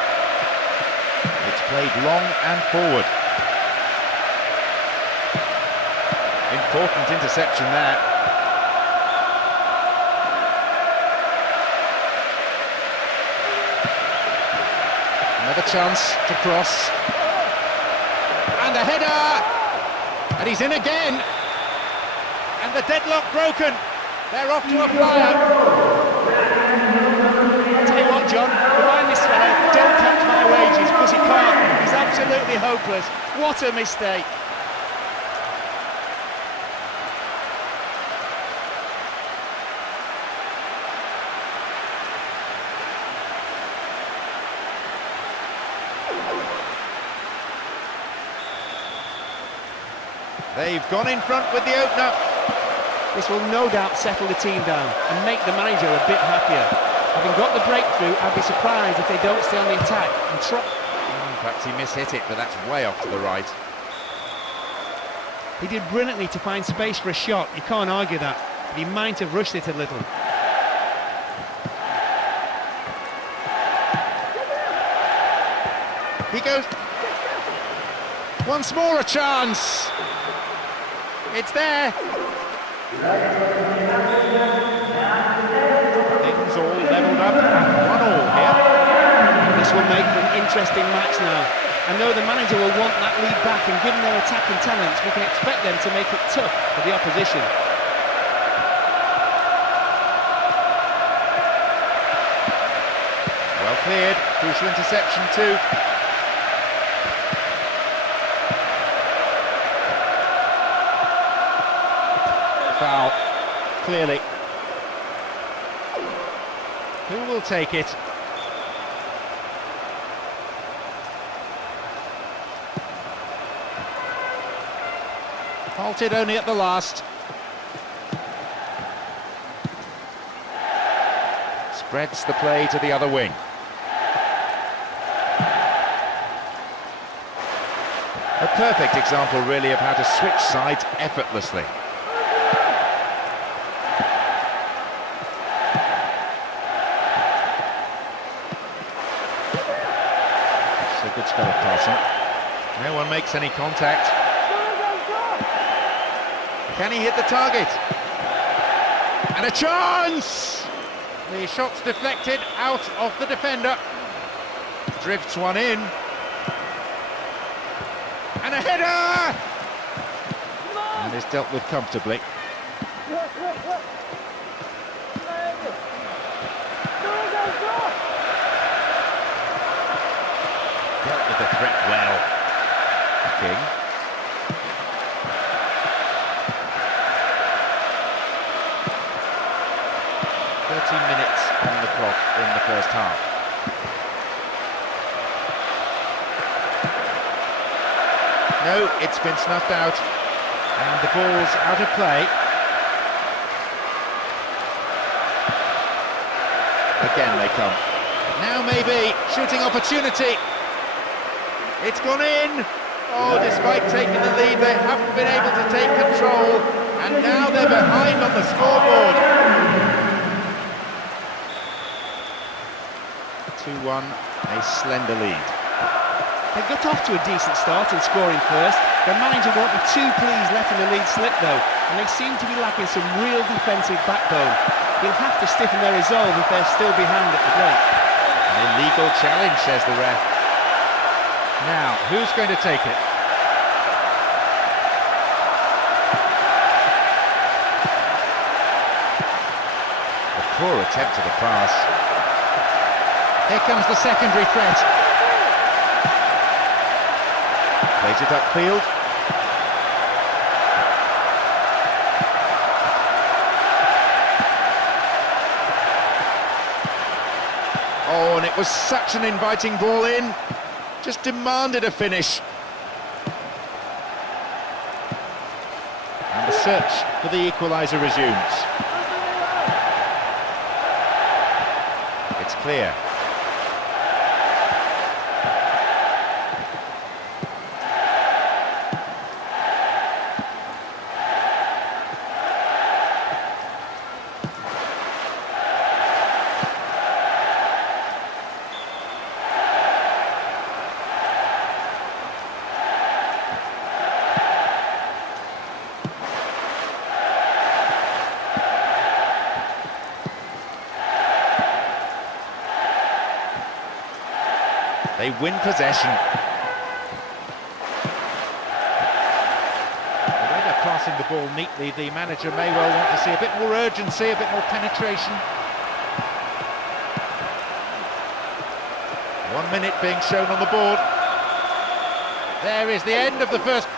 It's played long and forward. Important interception there. Another chance to cross. And a header! And he's in again! And the deadlock broken. They're off to a flyer. Tell you what, John, remind this fella, don't count my wages, because he can't. He's absolutely hopeless. What a mistake. They've gone in front with the opener. This will no doubt settle the team down and make the manager a bit happier. Having got the breakthrough, I'd be surprised if they don't stay on the attack and try. Perhaps he mishit it, but that's way off to the right. He did brilliantly to find space for a shot, you can't argue that, but he might have rushed it a little. He goes. Once more a chance. It's there. Things all levelled up at 1-1 here. This will make for an interesting match now. And though the manager will want that lead back, and given their attacking talents, we can expect them to make it tough for the opposition. Well cleared. Crucial interception too. Foul, clearly. Who will take it? Halted only at the last. Spreads the play to the other wing. A perfect example really of how to switch sides effortlessly. Good spell of passing. No one makes any contact. Can he hit the target? And a chance! The shot's deflected out of the defender. Drifts one in. And a header! And is dealt with comfortably. Dealt with the threat well. King. Minutes on the clock in the first half. No, it's been snuffed out, and the ball's out of play. Again they come. Now maybe, shooting opportunity. It's gone in. Oh, despite taking the lead, they haven't been able to take control, and now they're behind on the scoreboard. 2-1, a slender lead. They got off to a decent start in scoring first. Their manager won't be too pleased letting the lead slip though, and they seem to be lacking some real defensive backbone. He'll have to stiffen their resolve if they're still behind at the break. An illegal challenge, says the ref. Now, who's going to take it? A poor attempt at a pass. Here comes the secondary threat. Plays it upfield. That was such an inviting ball in, just demanded a finish. And the search for the equaliser resumes. It's clear. They win possession. The way they're passing the ball neatly, the manager may well want to see a bit more urgency, a bit more penetration. 1 minute being shown on the board. There is the end of the first.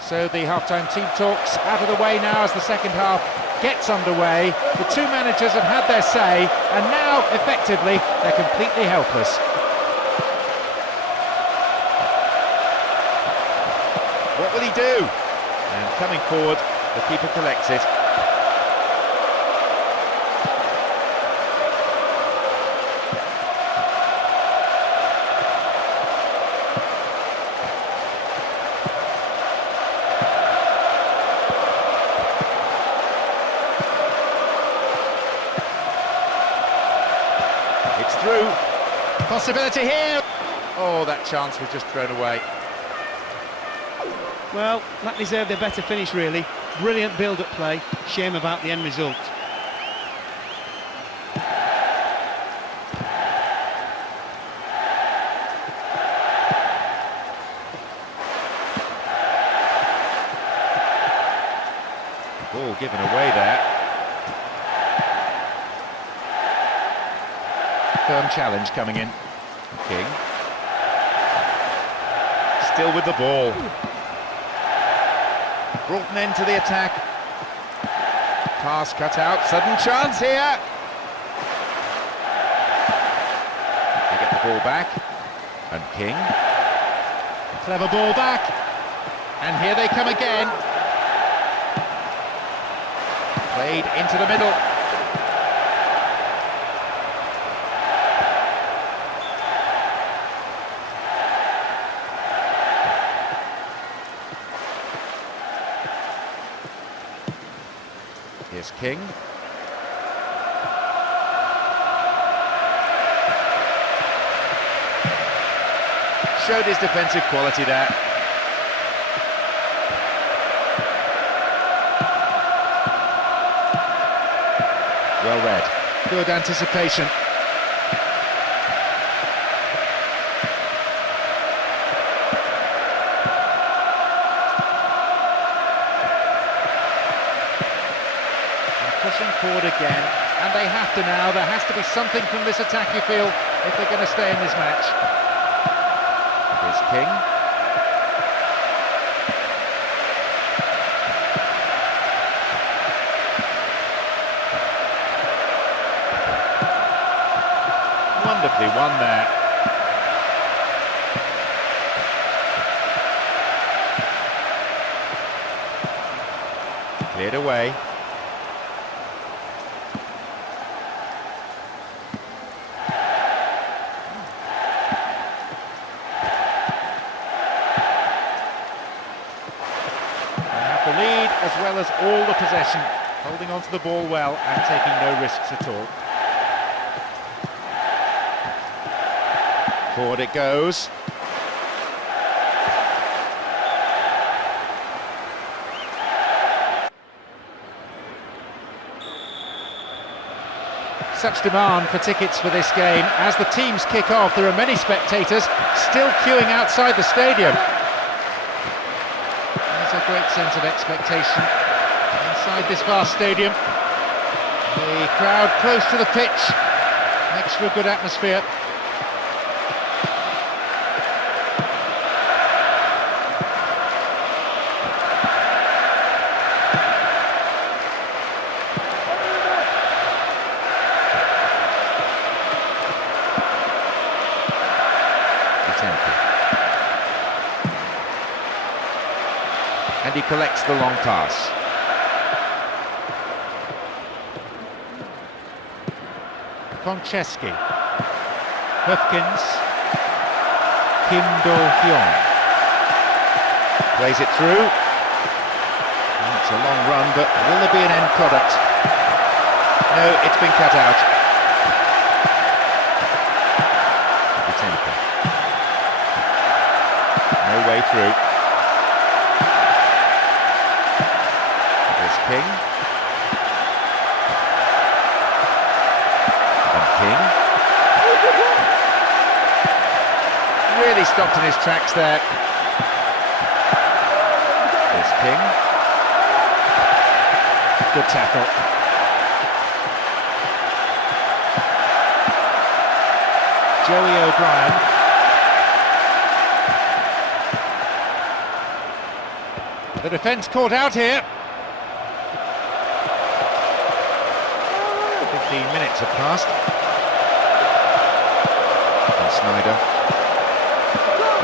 So the half-time team talks out of the way now as the second half gets underway. The two managers have had their say, and now, effectively, they're completely helpless. What will he do? And coming forward, the keeper collects it. It's through. Possibility here. Oh, that chance was just thrown away. Well, that deserved a better finish, really. Brilliant build-up play. Shame about the end result. Ball given away there. Firm challenge coming in. King. Still with the ball. Brought an end to the attack. Pass cut out. Sudden chance here. They get the ball back. And King. Clever ball back. And here they come again. Played into the middle. Here's King. Showed his defensive quality there. Well read. Good anticipation. Pushing forward again, and they have to now. There has to be something from this attack, you feel, if they're going to stay in this match. Here's King. Wonderfully won there. Cleared away. The lead as well as all the possession, holding on to the ball well and taking no risks at all. Forward it goes. Such demand for tickets for this game. As the teams kick off, there are many spectators still queuing outside the stadium. A great sense of expectation inside this vast stadium. The crowd close to the pitch makes for a good atmosphere. empty. And he collects the long pass. Konchesky. Höfkins. Kim Do-hyun. Plays it through. It's a long run, but will there be an end product? No, it's been cut out. It's empty. No way through. There's King. And King. Really stopped in his tracks there. There's King. Good tackle. Joey O'Brien. The defence caught out here. 15 minutes have passed. And Snyder.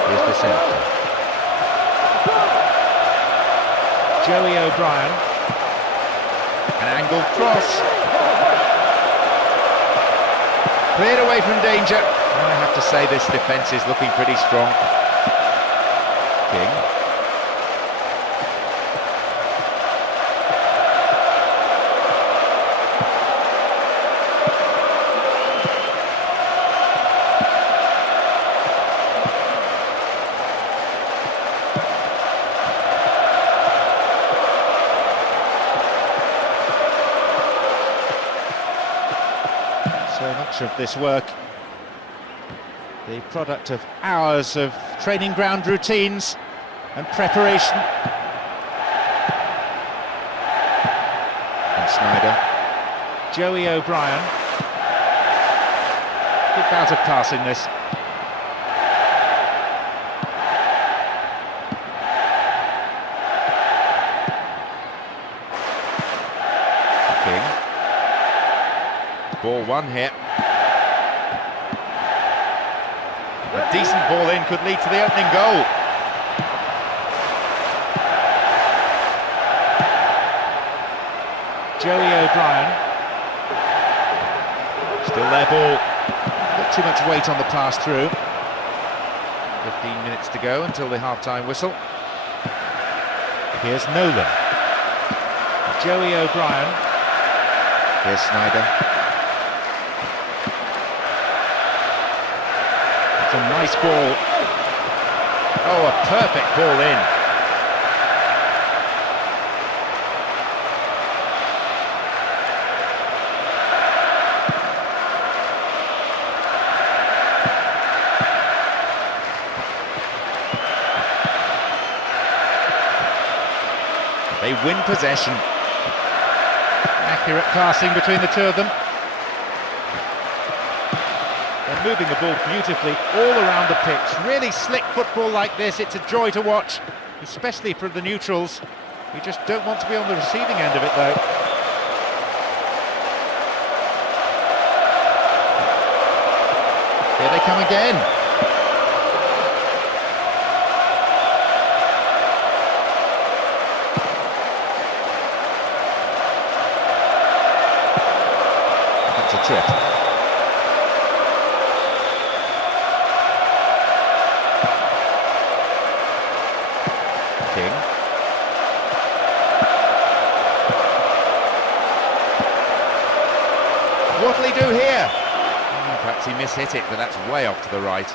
Here's the centre. Joey O'Brien. An angled cross. Cleared away from danger. I have to say this defence is looking pretty strong. King. So much of this work, the product of hours of training ground routines and preparation. And Snyder. Joey O'Brien. Good bout of passing this. King. Ball one here. A decent ball in could lead to the opening goal. Joey O'Brien. Still their ball. Not too much weight on the pass through. 15 minutes to go until the half-time whistle. Here's Nolan. Joey O'Brien. Here's Snyder. It's a nice ball. Oh, a perfect ball in. They win possession. Accurate passing between the two of them. They're moving the ball beautifully all around the pitch. Really slick football like this, it's a joy to watch, especially for the neutrals. We just don't want to be on the receiving end of it though. Here they come again. That's a trip. King. What'll he do here? Perhaps he mishit it, but that's way off to the right.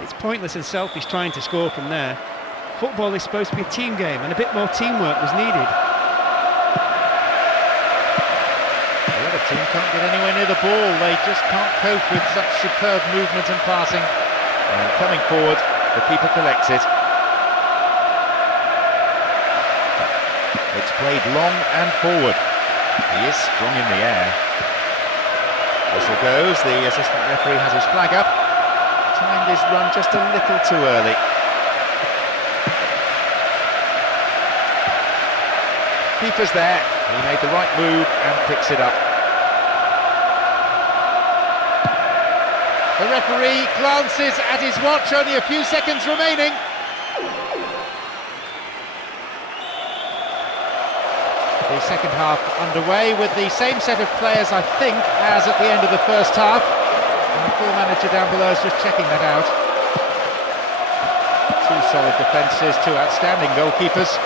It's pointless and selfish trying to score from there. Football is supposed to be a team game, and a bit more teamwork was needed. The other team can't get anywhere near the ball. They just can't cope with such superb movement and passing. And coming forward, the keeper collects it. It's played long and forward. He is strong in the air. Whistle goes, the assistant referee has his flag up. Timed his run just a little too early. Keeper's there, he made the right move and picks it up. The referee glances at his watch, only a few seconds remaining. The second half underway with the same set of players, I think, as at the end of the first half. And the full manager down below is just checking that out. Two solid defences, two outstanding goalkeepers.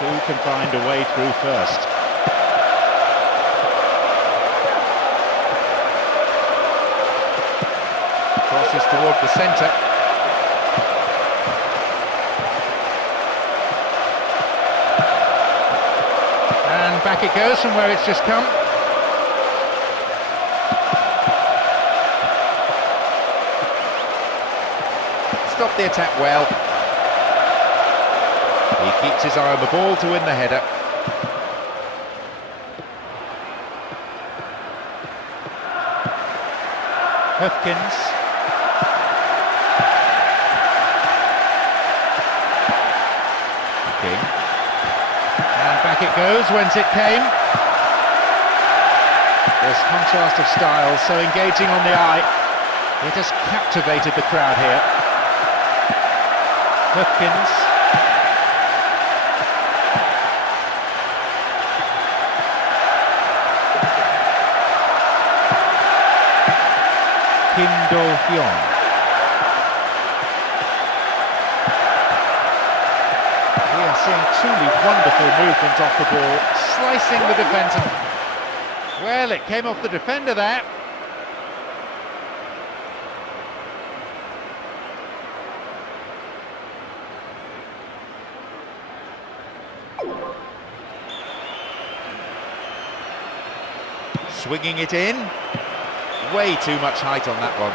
Who can find a way through first? Crosses toward the centre. And back it goes from where it's just come. Stopped the attack well. He keeps his eye on the ball to win the header. Höfkens. King. And back it goes, whence it came. This contrast of style, so engaging on the eye. It has captivated the crowd here. Höfkens. Kim Do-hyun. We are seeing truly wonderful movement off the ball, slicing the defence. Well, it came off the defender there. Swinging it in. Way too much height on that one.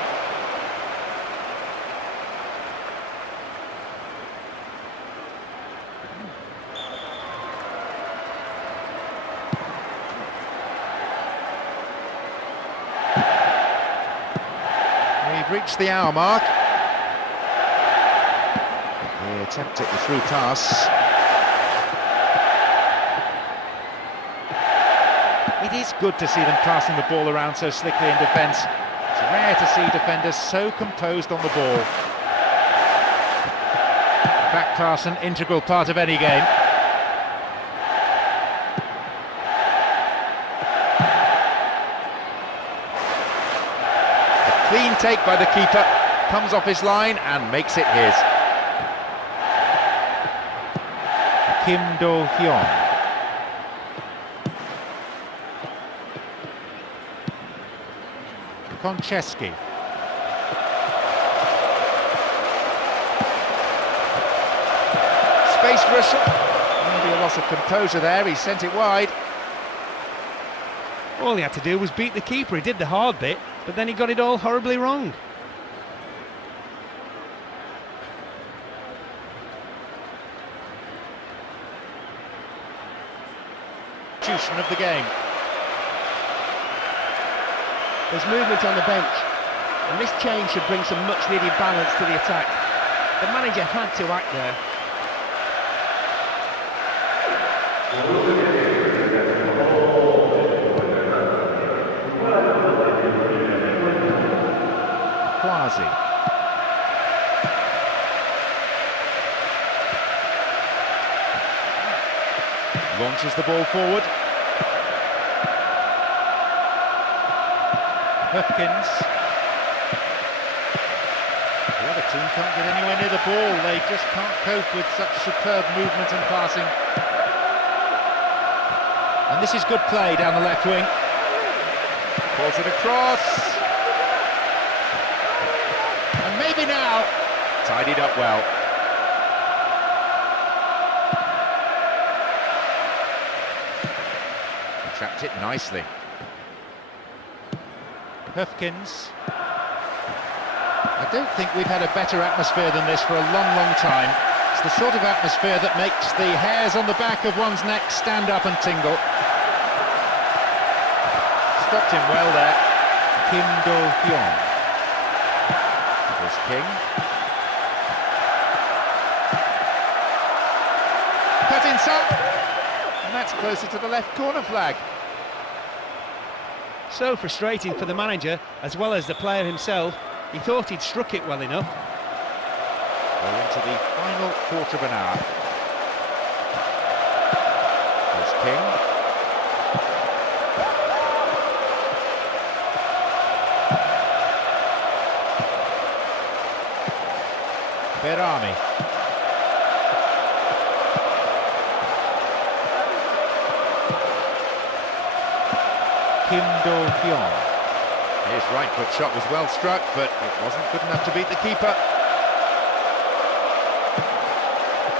We've reached the hour mark. The attempt at the through pass. It is good to see them passing the ball around so slickly in defence. It's rare to see defenders so composed on the ball. Back pass, an integral part of any game. A clean take by the keeper, comes off his line and makes it his. Kim Do-hyun. Konchesky. Space for a shot. Maybe a loss of composure there, he sent it wide. All he had to do was beat the keeper. He did the hard bit, but then he got it all horribly wrong. Of the game. There's movement on the bench, and this change should bring some much-needed balance to the attack. The manager had to act there. Quasi. Launches the ball forward. Höfkens. The other team can't get anywhere near the ball. They just can't cope with such superb movement and passing. And this is good play down the left wing. Pulls it across. And maybe now. Tidied up well. Trapped it nicely. Höfkens. I don't think we've had a better atmosphere than this for a long, long time. It's the sort of atmosphere that makes the hairs on the back of one's neck stand up and tingle. Stopped him well there. Kim Do-hyun. There's King. Cut inside. And that's closer to the left corner flag. So frustrating for the manager as well as the player himself. He thought he'd struck it well enough. We're into the final quarter of an hour. There's King. Berami. Kim Do-hyun. His right foot shot was well struck, but it wasn't good enough to beat the keeper.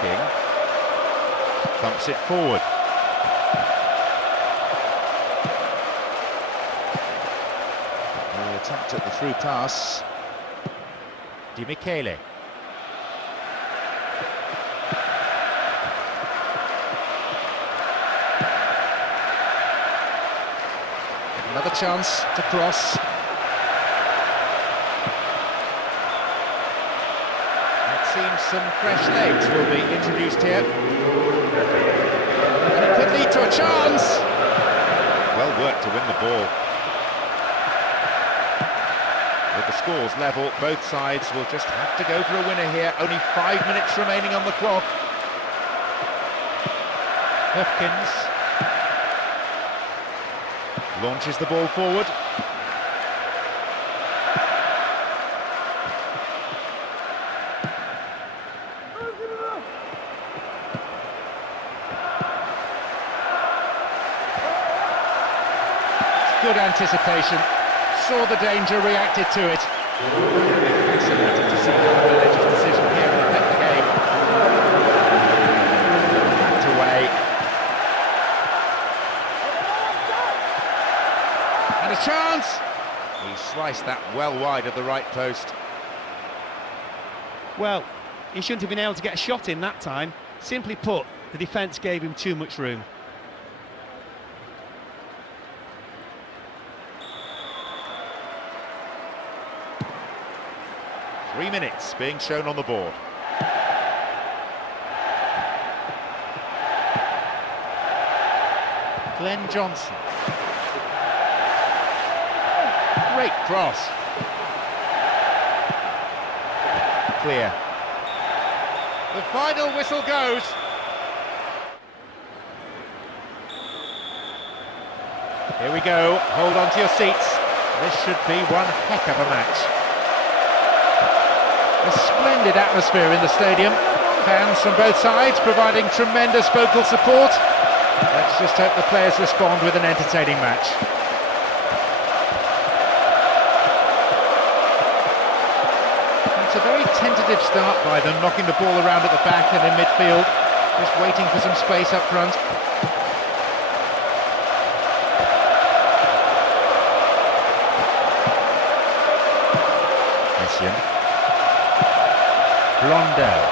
King thumps it forward. The attempt at the through pass. Di Michele. Another chance to cross. It seems some fresh legs will be introduced here. And it could lead to a chance. Well worked to win the ball. With the scores level, both sides will just have to go for a winner here. Only 5 minutes remaining on the clock. Hopkins launches the ball forward. Good anticipation, saw the danger, reacted to it. Fascinating to see how the manager's decision here will affect the game. Backed away. And a chance! He sliced that well wide of the right post. Well, he shouldn't have been able to get a shot in that time. Simply put, the defence gave him too much room. Three minutes being shown on the board. Glenn Johnson. Great cross. Clear. The final whistle goes. Here we go. Hold on to your seats. This should be one heck of a match. A splendid atmosphere in the stadium. Fans from both sides providing tremendous vocal support. Let's just hope the players respond with an entertaining match. It's a very tentative start by them, knocking the ball around at the back and in midfield, just waiting for some space up front. Essien. Blondell.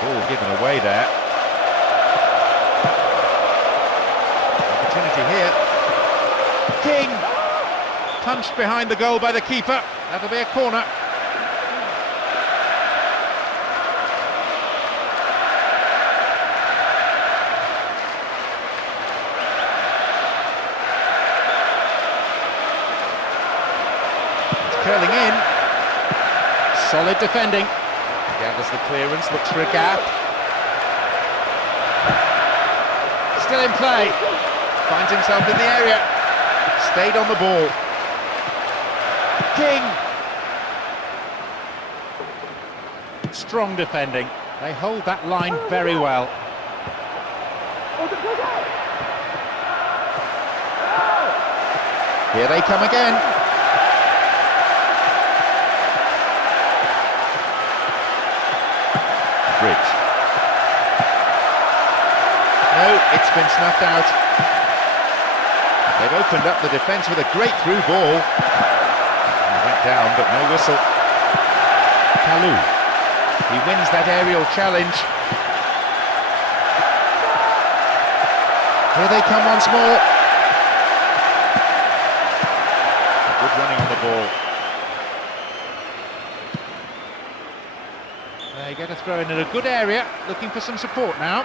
Ball given away there. Opportunity here. King! Punched behind the goal by the keeper. That'll be a corner. It's curling in. Solid defending. Gathers the clearance, looks for a gap. Still in play. Finds himself in the area. Stayed on the ball. King! Strong defending. They hold that line very well. Here they come again. Bridge. No, it's been snuffed out. They've opened up the defence with a great through ball. He went down, but no whistle. Kalou. He wins that aerial challenge. Here they come once more. Good running on the ball. They get a throw in a good area, looking for some support now.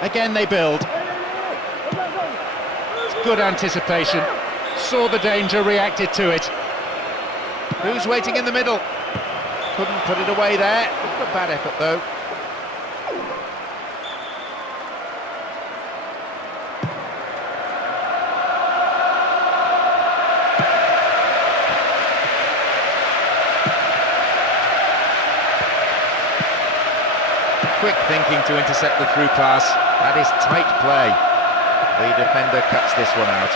Again they build. Good anticipation. Saw the danger, reacted to it. Who's waiting in the middle? Couldn't put it away there. A bad effort though. Quick thinking to intercept the through pass. That is tight play. The defender cuts this one out.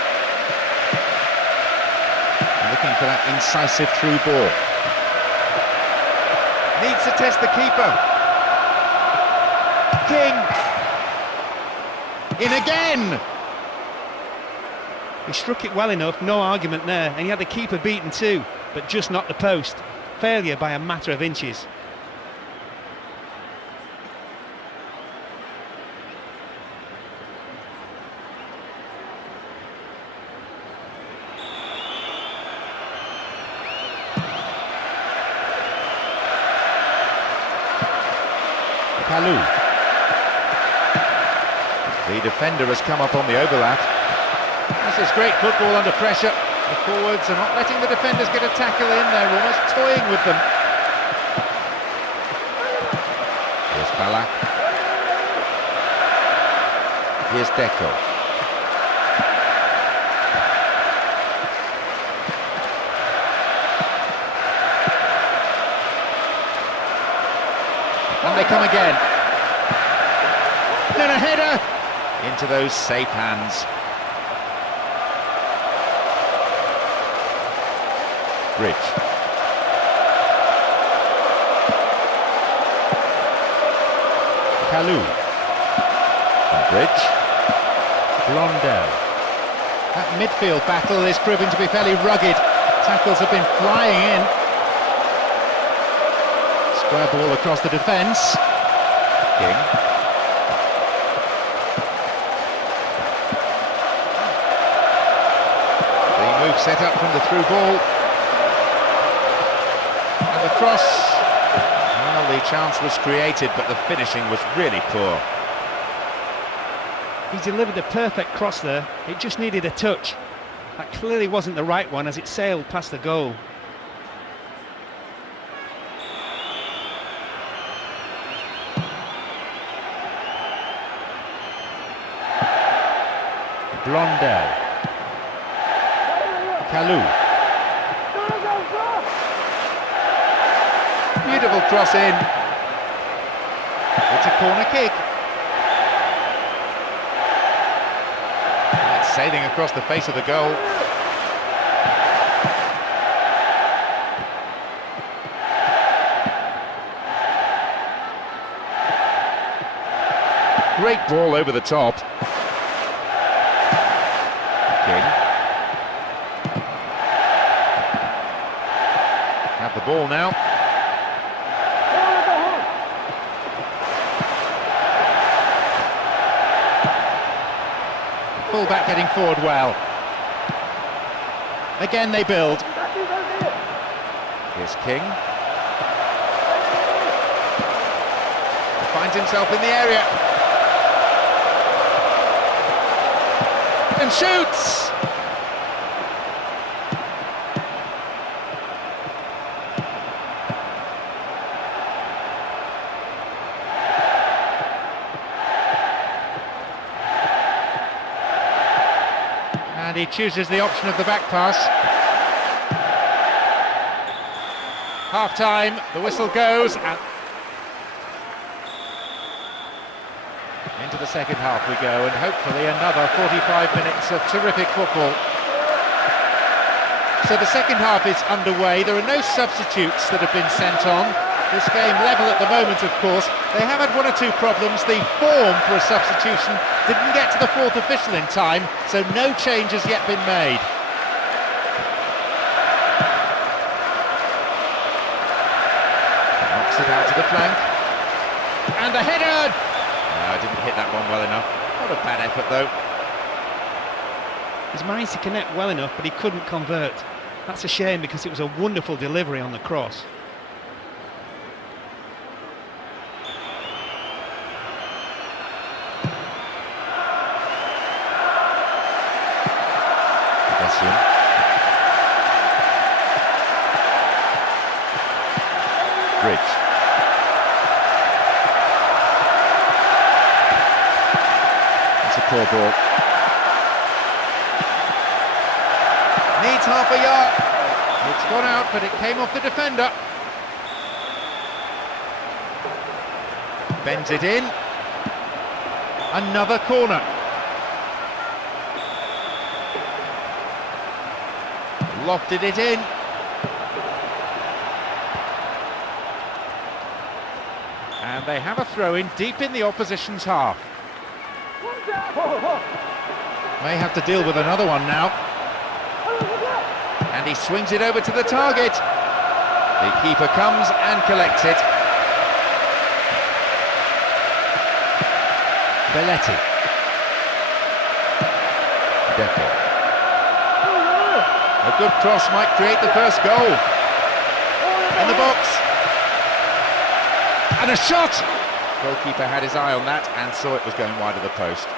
Looking for that incisive through ball. Needs to test the keeper. King! In again! He struck it well enough, no argument there, and he had the keeper beaten too, but just not the post. Failure by a matter of inches. Kalou. The defender has come up on the overlap. This is great football under pressure. The forwards are not letting the defenders get a tackle in, they're almost toying with them. Here's Balak. Here's Deco. And they come again. Then a header! Into those safe hands. Bridge. Kalou. And Bridge. Blondell. That midfield battle is proving to be fairly rugged. Tackles have been flying in. Square ball across the defence. King. The move set up from the through ball. And the cross. Well, the chance was created, but the finishing was really poor. He delivered a perfect cross there. It just needed a touch. That clearly wasn't the right one as it sailed past the goal. Blondell. Kalou. Beautiful cross in. It's a corner kick. And it's sailing across the face of the goal. Great ball over the top. Have the ball now. Full-back getting forward well. Again they build. Here's King. Finds himself in the area. And shoots! And he chooses the option of the back pass. Half-time, the whistle goes, and into the second half we go, and hopefully another 45 minutes of terrific football. So the second half is underway. There are no substitutes that have been sent on. This game level at the moment, of course. They have had one or two problems. The form for a substitution didn't get to the fourth official in time, so no change has yet been made. Knocks it out to the flank. And a header! No, I didn't hit that one well enough. Not a bad effort, though. He's managed to connect well enough, but he couldn't convert. That's a shame because it was a wonderful delivery on the cross. bridge. It's a poor ball. Needs half a yard. It's gone out, but it came off the defender. Bends it in. Another corner. Lofted it in. And they have a throw-in deep in the opposition's half. May have to deal with another one now. And he swings it over to the target. The keeper comes and collects it. Belletti. Deco. A good cross might create the first goal. In the box. And a shot! Goalkeeper had his eye on that and saw it was going wide of the post.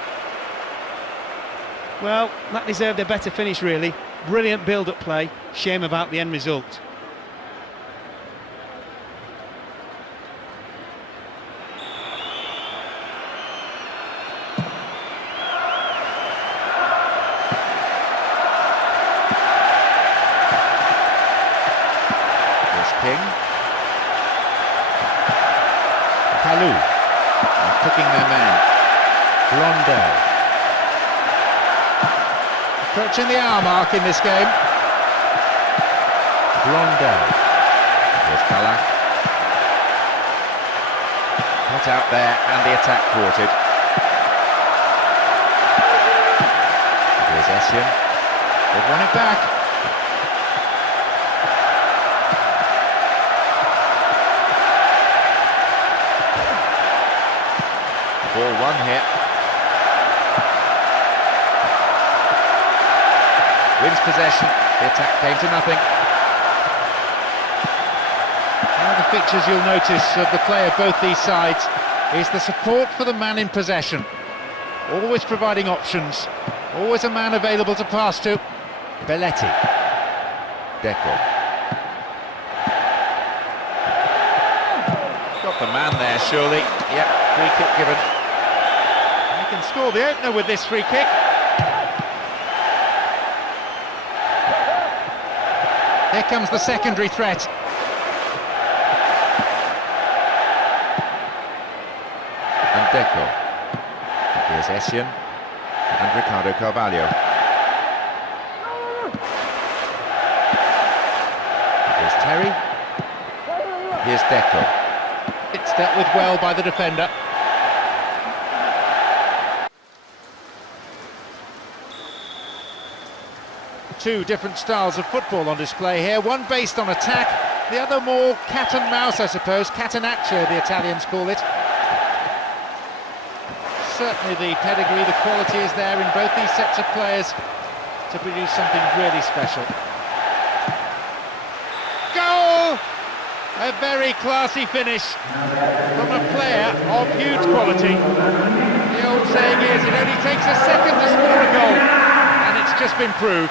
Well, that deserved a better finish, really. Brilliant build-up play. Shame about the end result. King. Kalou picking their man. Blondell. Approaching the hour mark in this game. Blondell. Here's Kalak. Cut out there and the attack thwarted. Here's Essien. They've won it back. Ball one here. Wins possession. The attack came to nothing. One of the features you'll notice of the play of both these sides is the support for the man in possession. Always providing options. Always a man available to pass to. Belletti. Deco. Got the man there, surely. Yep, free kick given. Can score the opener with this free kick. Here comes the secondary threat. And Deco. Here's Essien and Ricardo Carvalho. Here's Terry. Here's Deco. It's dealt with well by the defender. Two different styles of football on display here, one based on attack, the other more cat and mouse, I suppose, catenaccio the Italians call it. Certainly the pedigree, the quality is there in both these sets of players to produce something really special. Goal! A very classy finish from a player of huge quality. The old saying is, it only takes a second to score a goal, and it's just been proved.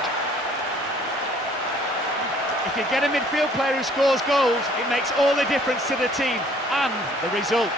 If you get a midfield player who scores goals, it makes all the difference to the team and the result.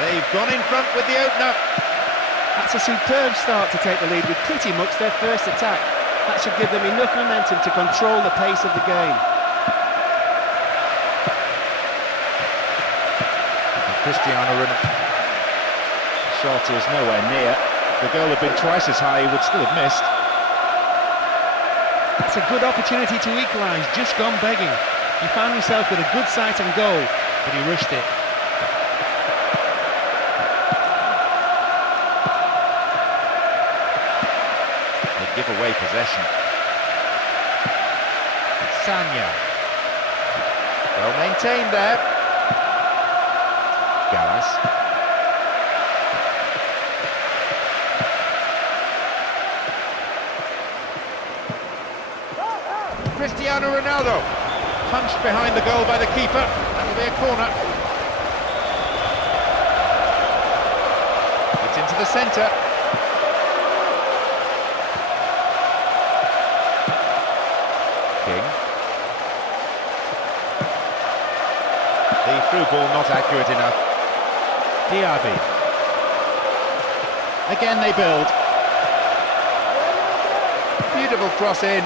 They've gone in front with the opener. That's a superb start to take the lead with pretty much their first attack. That should give them enough momentum to control the pace of the game. And Cristiano Ronaldo. The shot is nowhere near. If the goal had been twice as high, he would still have missed. That's a good opportunity to equalise, just gone begging. He found himself with a good sight and goal, but he rushed it. Give away possession. Sanya. Well maintained there. Gallas. Cristiano Ronaldo, punched behind the goal by the keeper. That'll be a corner. It's into the centre. King. The through ball not accurate enough. Diaby. Again they build. Beautiful cross in.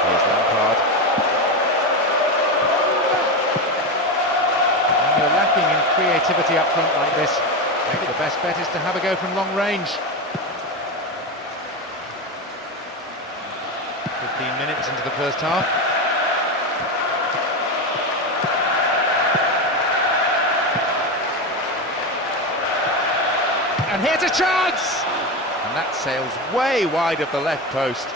Here's Lampard. When you're lacking in creativity up front like this, maybe the best bet is to have a go from long range. 15 minutes into the first half. And here's a chance! And that sails way wide of the left post.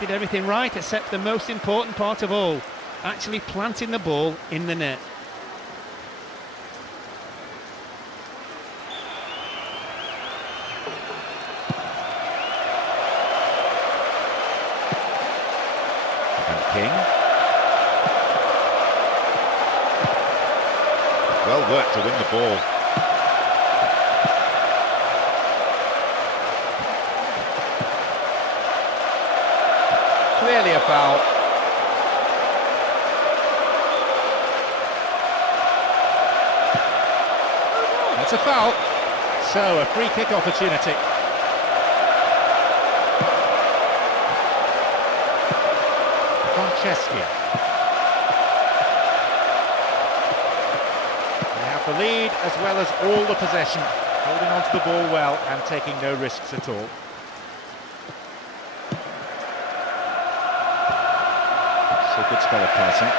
Did everything right except the most important part of all, actually planting the ball in the net. And King. Well worked to win the ball. Clearly a foul. That's a foul. So, a free kick opportunity. Franceschi. They have the lead as well as all the possession, holding on to the ball well and taking no risks at all. So good spell of passing.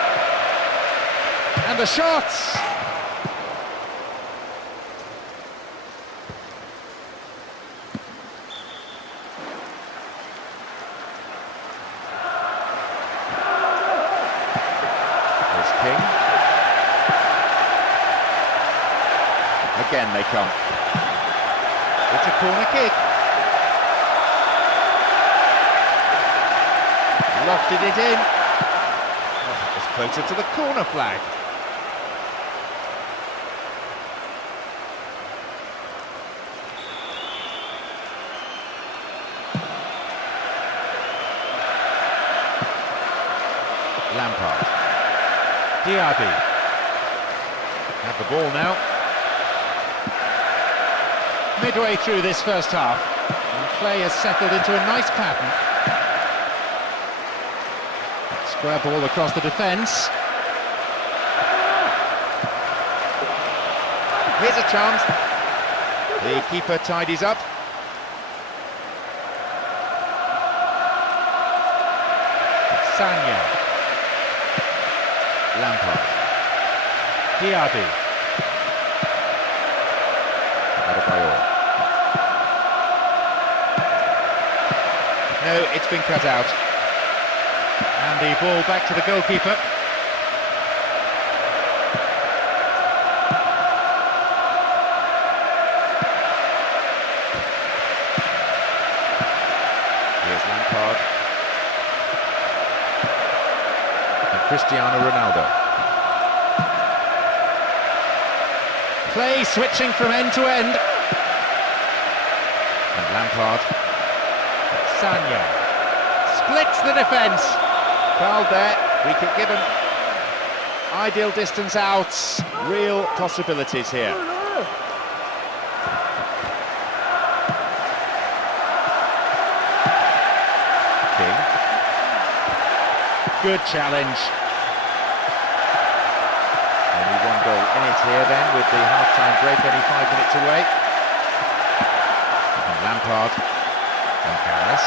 And the shots! Here's King. Again they come. It's a corner kick. Lofted it in. Closer to the corner flag. Lampard. Diaby. Have the ball now. Midway through this first half, and play has settled into a nice pattern. Square ball across the defence. Here's a chance. The keeper tidies up. Sanya. Lampard. Diaby. Adebayor. No, it's been cut out. And the ball back to the goalkeeper. Here's Lampard. And Cristiano Ronaldo. Play switching from end to end. And Lampard. Sanya. Splits the defence. Fouled there, we could give him ideal distance outs, real possibilities here. King. Good challenge. Only one goal in it here then, with the half-time break only 5 minutes away. And Lampard and Paris.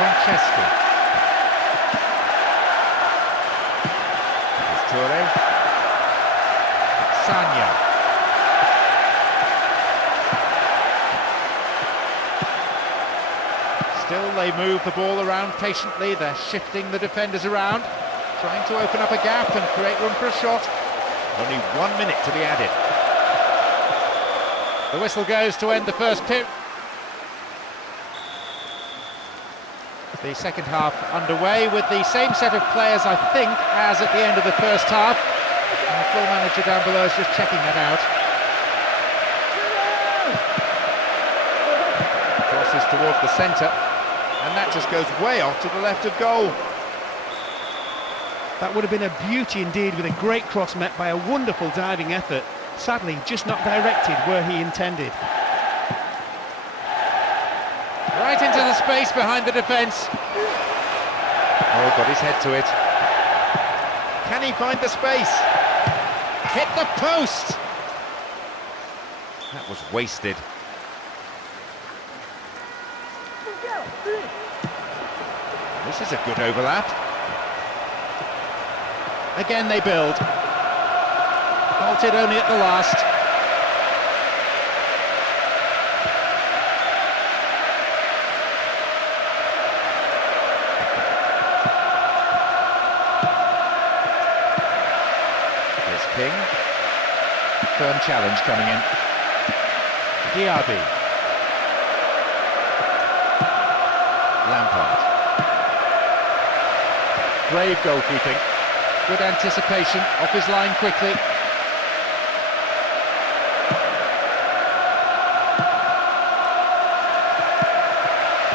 Franceschi. Here's Toure. Sanya. Still they move the ball around patiently, they're shifting the defenders around, trying to open up a gap and create room for a shot. Only 1 minute to be added. The whistle goes to end the first period. The second half underway with the same set of players, I think, as at the end of the first half. And the floor manager down below is just checking that out. Crosses towards the centre, and that just goes way off to the left of goal. That would have been a beauty indeed, with a great cross met by a wonderful diving effort. Sadly, just not directed where he intended. Right into the space behind the defence. Oh, got his head to it. Can he find the space? Hit the post! That was wasted. This is a good overlap. Again they build. Halted only at the last. Here's King. Firm challenge coming in. DRB. Lampard. Brave goalkeeping. Good anticipation, off his line quickly.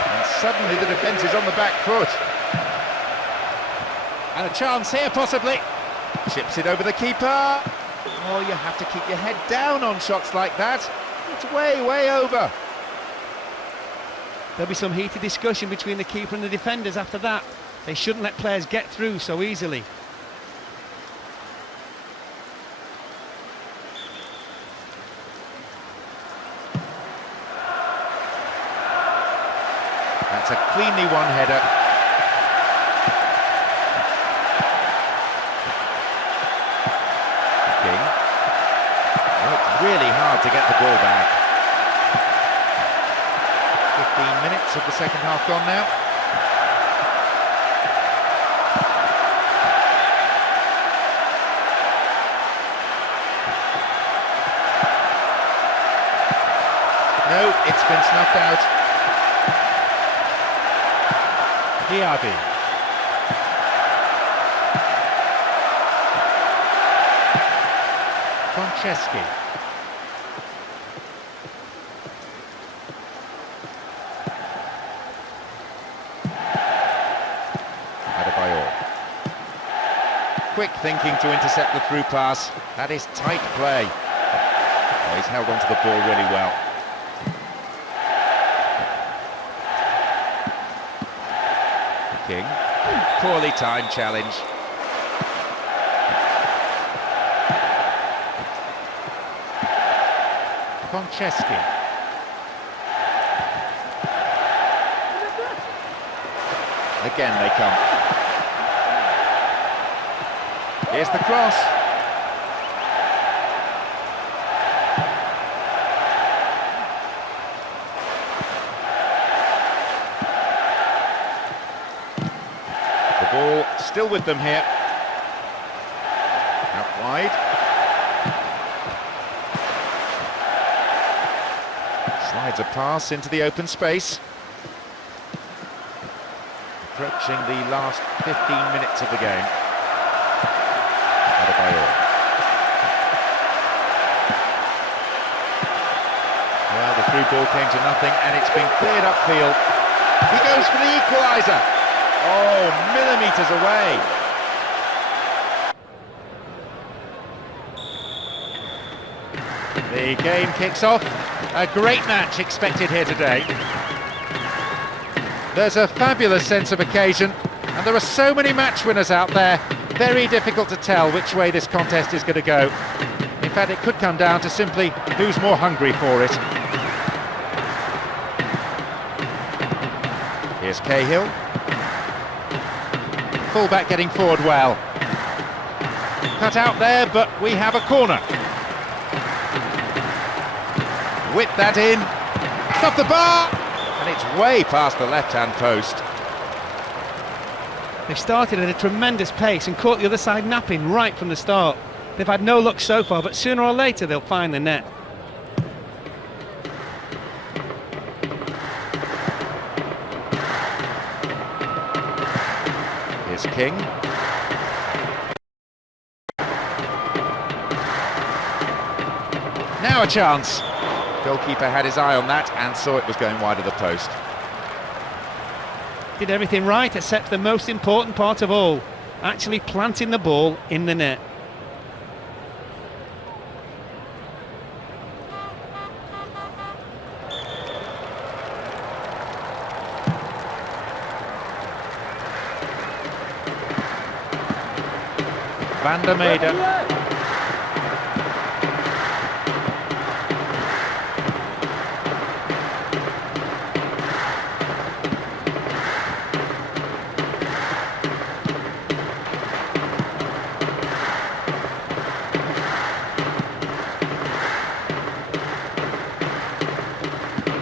And suddenly the defence is on the back foot. And a chance here possibly. Chips it over the keeper. Oh, you have to keep your head down on shots like that. It's way, way over. There'll be some heated discussion between the keeper and the defenders after that. They shouldn't let players get through so easily. That's a cleanly won header. King. Worked really hard to get the ball back. 15 minutes of the second half gone now. No, it's been snuffed out. DRB. Franceschi. Adebayor. Quick thinking to intercept the through pass. That is tight play. Oh, he's held onto the ball really well. King. Poorly timed challenge. Franceschi. Again they come. Here's the cross. The ball still with them here. Out wide. Slides a pass into the open space. Approaching the last 15 minutes of the game. Adebayor. Well, the through ball came to nothing and it's been cleared upfield. He goes for the equaliser. Oh, millimetres away. The game kicks off. A great match expected here today. There's a fabulous sense of occasion, and there are so many match winners out there. Very difficult to tell which way this contest is going to go. In fact, it could come down to simply who's more hungry for it. Here's Cahill. Fullback getting forward well. Cut out there, but we have a corner. Whip that in. Off the bar! and it's way past the left-hand post. They've started at a tremendous pace and caught the other side napping right from the start. They've had no luck so far, but sooner or later they'll find the net. Here's King. Now a chance. Goalkeeper had his eye on that and saw it was going wide of the post. Did everything right except the most important part of all, actually planting the ball in the net. Van der Meijden.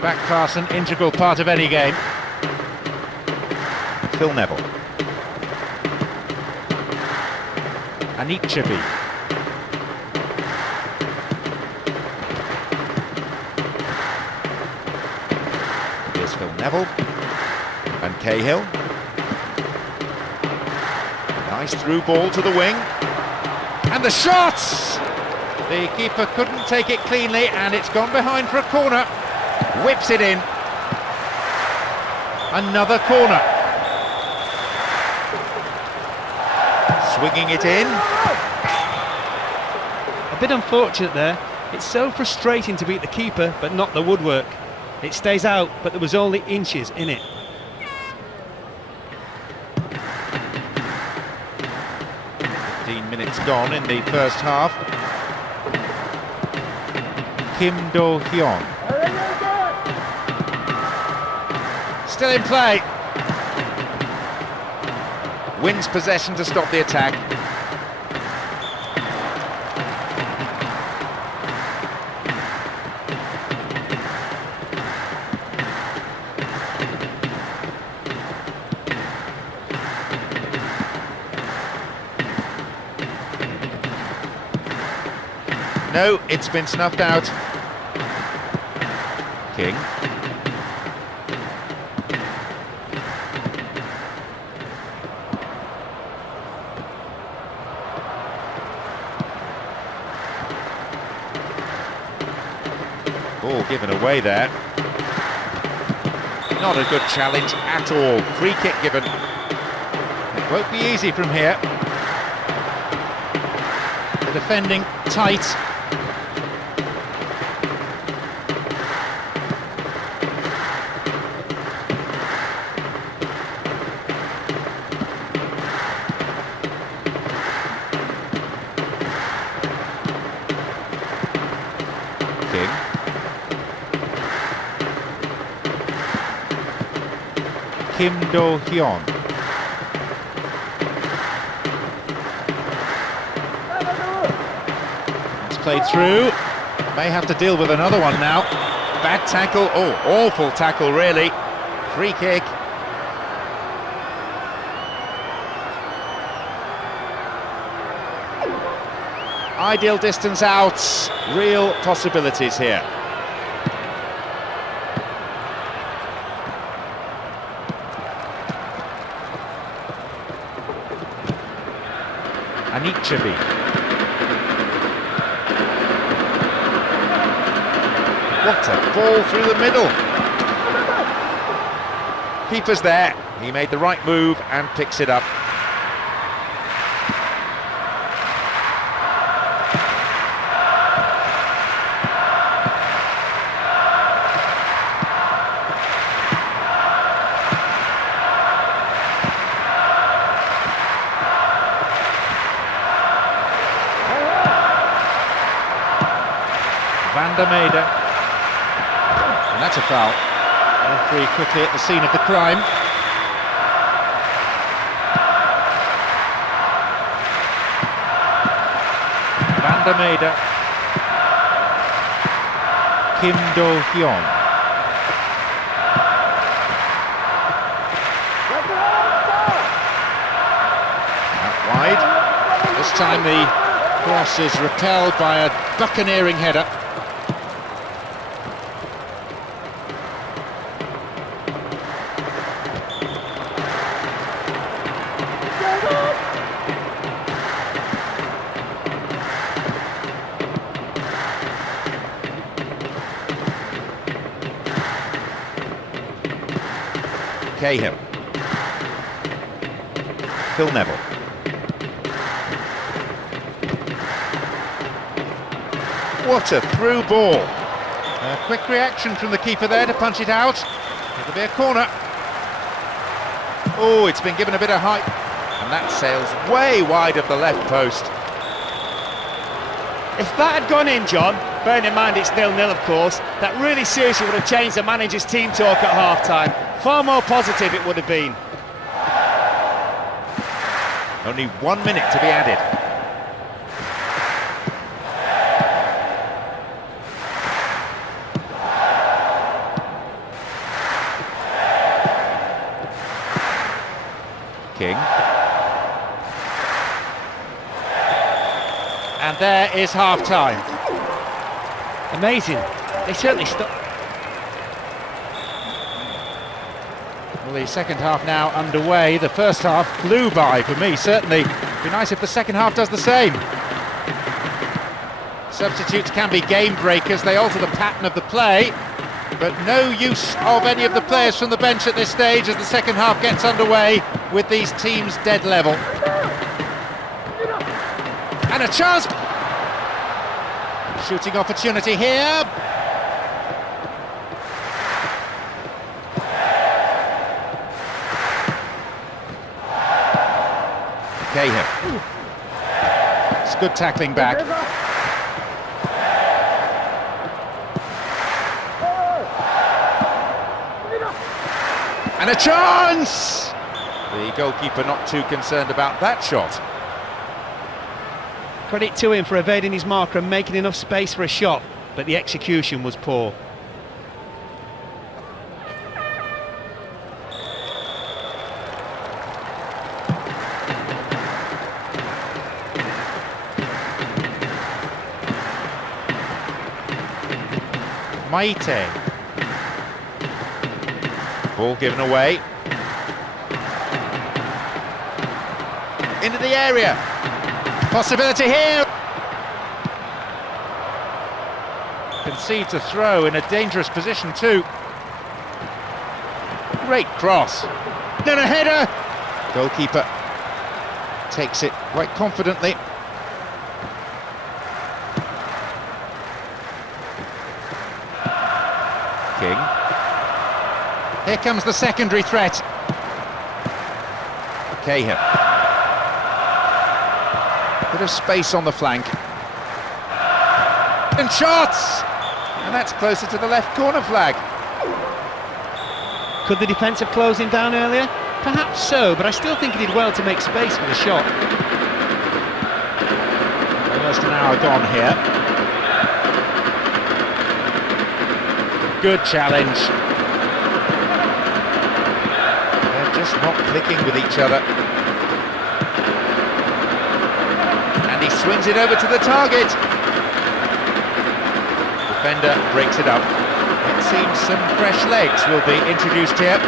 Back pass, an integral part of any game. Phil Neville. Anichebe. Here's Phil Neville. And Cahill. Nice through ball to the wing. And the shot! The keeper couldn't take it cleanly, and it's gone behind for a corner. Whips it in. Another corner. Swinging it in. A bit unfortunate there. It's so frustrating to beat the keeper, but not the woodwork. It stays out, but there was only inches in it. Minutes gone in the first half. Kim Do-hyun. Still in play. Wins possession to stop the attack. No, it's been snuffed out. King. Ball given away there. Not a good challenge at all. Free kick given. It won't be easy from here. The defending tight. Kim Do-hyun. It's played through. May have to deal with another one now. Bad tackle. Oh, awful tackle, really. Free kick. Ideal distance out. Real possibilities here. Anichebe. What a ball through the middle. Keeper's there. He made the right move and picks it up. Van der Meijden, and that's a foul. Referee quickly at the scene of the crime. Van der Meijden, Kim Do-hyun, This time the cross is repelled by a buccaneering header. Cahill. Phil Neville. What a through ball. A quick reaction from the keeper there to punch it out. It'll be a corner. Oh, it's been given a bit of height. And that sails way wide of the left post. If that had gone in, John, bearing in mind it's 0-0 of course, that really seriously would have changed the manager's team talk at half-time. Far more positive it would have been. Only 1 minute to be added. King. And there is half-time. Amazing. They certainly stopped. Well, the second half now underway. The first half flew by for me, certainly. It'd be nice if the second half does the same. Substitutes can be game breakers. They alter the pattern of the play, but no use of any of the players from the bench at this stage as the second half gets underway with these teams dead level. And a chance. Shooting opportunity here. Cahill. It's good tackling back. And a chance! The goalkeeper not too concerned about that shot. Credit to him for evading his marker and making enough space for a shot, but the execution was poor. Maite. Ball given away. Into the area. Possibility here. Concedes a throw in a dangerous position too. Great cross. Then a header. Goalkeeper takes it quite confidently. King. Here comes the secondary threat. Cahill. Bit of space on the flank. And shots! And that's closer to the left corner flag. Could the defence have closed him down earlier? Perhaps so, but I still think he did well to make space for the shot. Almost an hour gone here. Good challenge. They're just not clicking with each other. And he swings it over to the target. Defender breaks it up. It seems some fresh legs will be introduced here.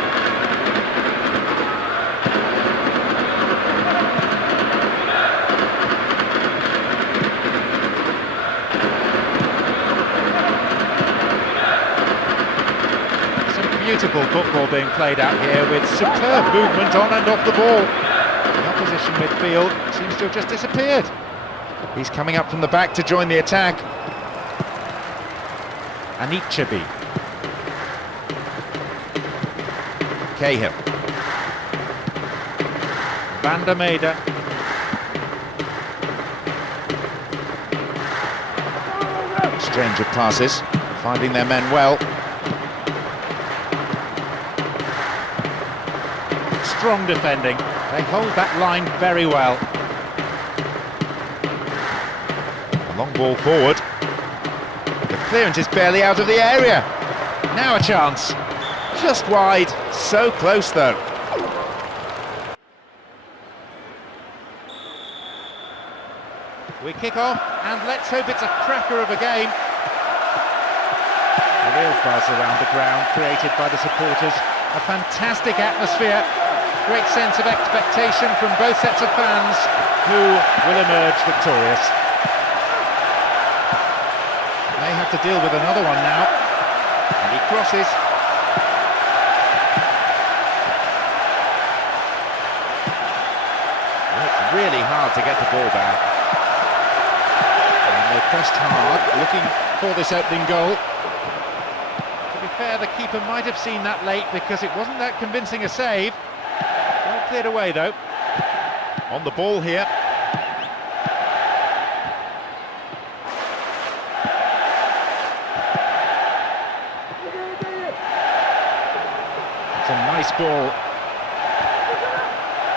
Beautiful football being played out here with superb movement on and off the ball. The opposition midfield seems to have just disappeared. He's coming up from the back to join the attack. Anichabi. Cahill. Van der Meijden. Exchange of passes, finding their men well. Strong defending. They hold that line very well. A long ball forward. The clearance is barely out of the area. Now a chance. Just wide. So close though. We kick off, and let's hope it's a cracker of a game. A real buzz around the ground, created by the supporters. A fantastic atmosphere. Great sense of expectation from both sets of fans, who will emerge victorious. May have to deal with another one now. And he crosses. It's really hard to get the ball back. And they pressed hard, looking for this opening goal. To be fair, the keeper might have seen that late because it wasn't that convincing a save. Well cleared away though. On the ball here. It's a nice ball.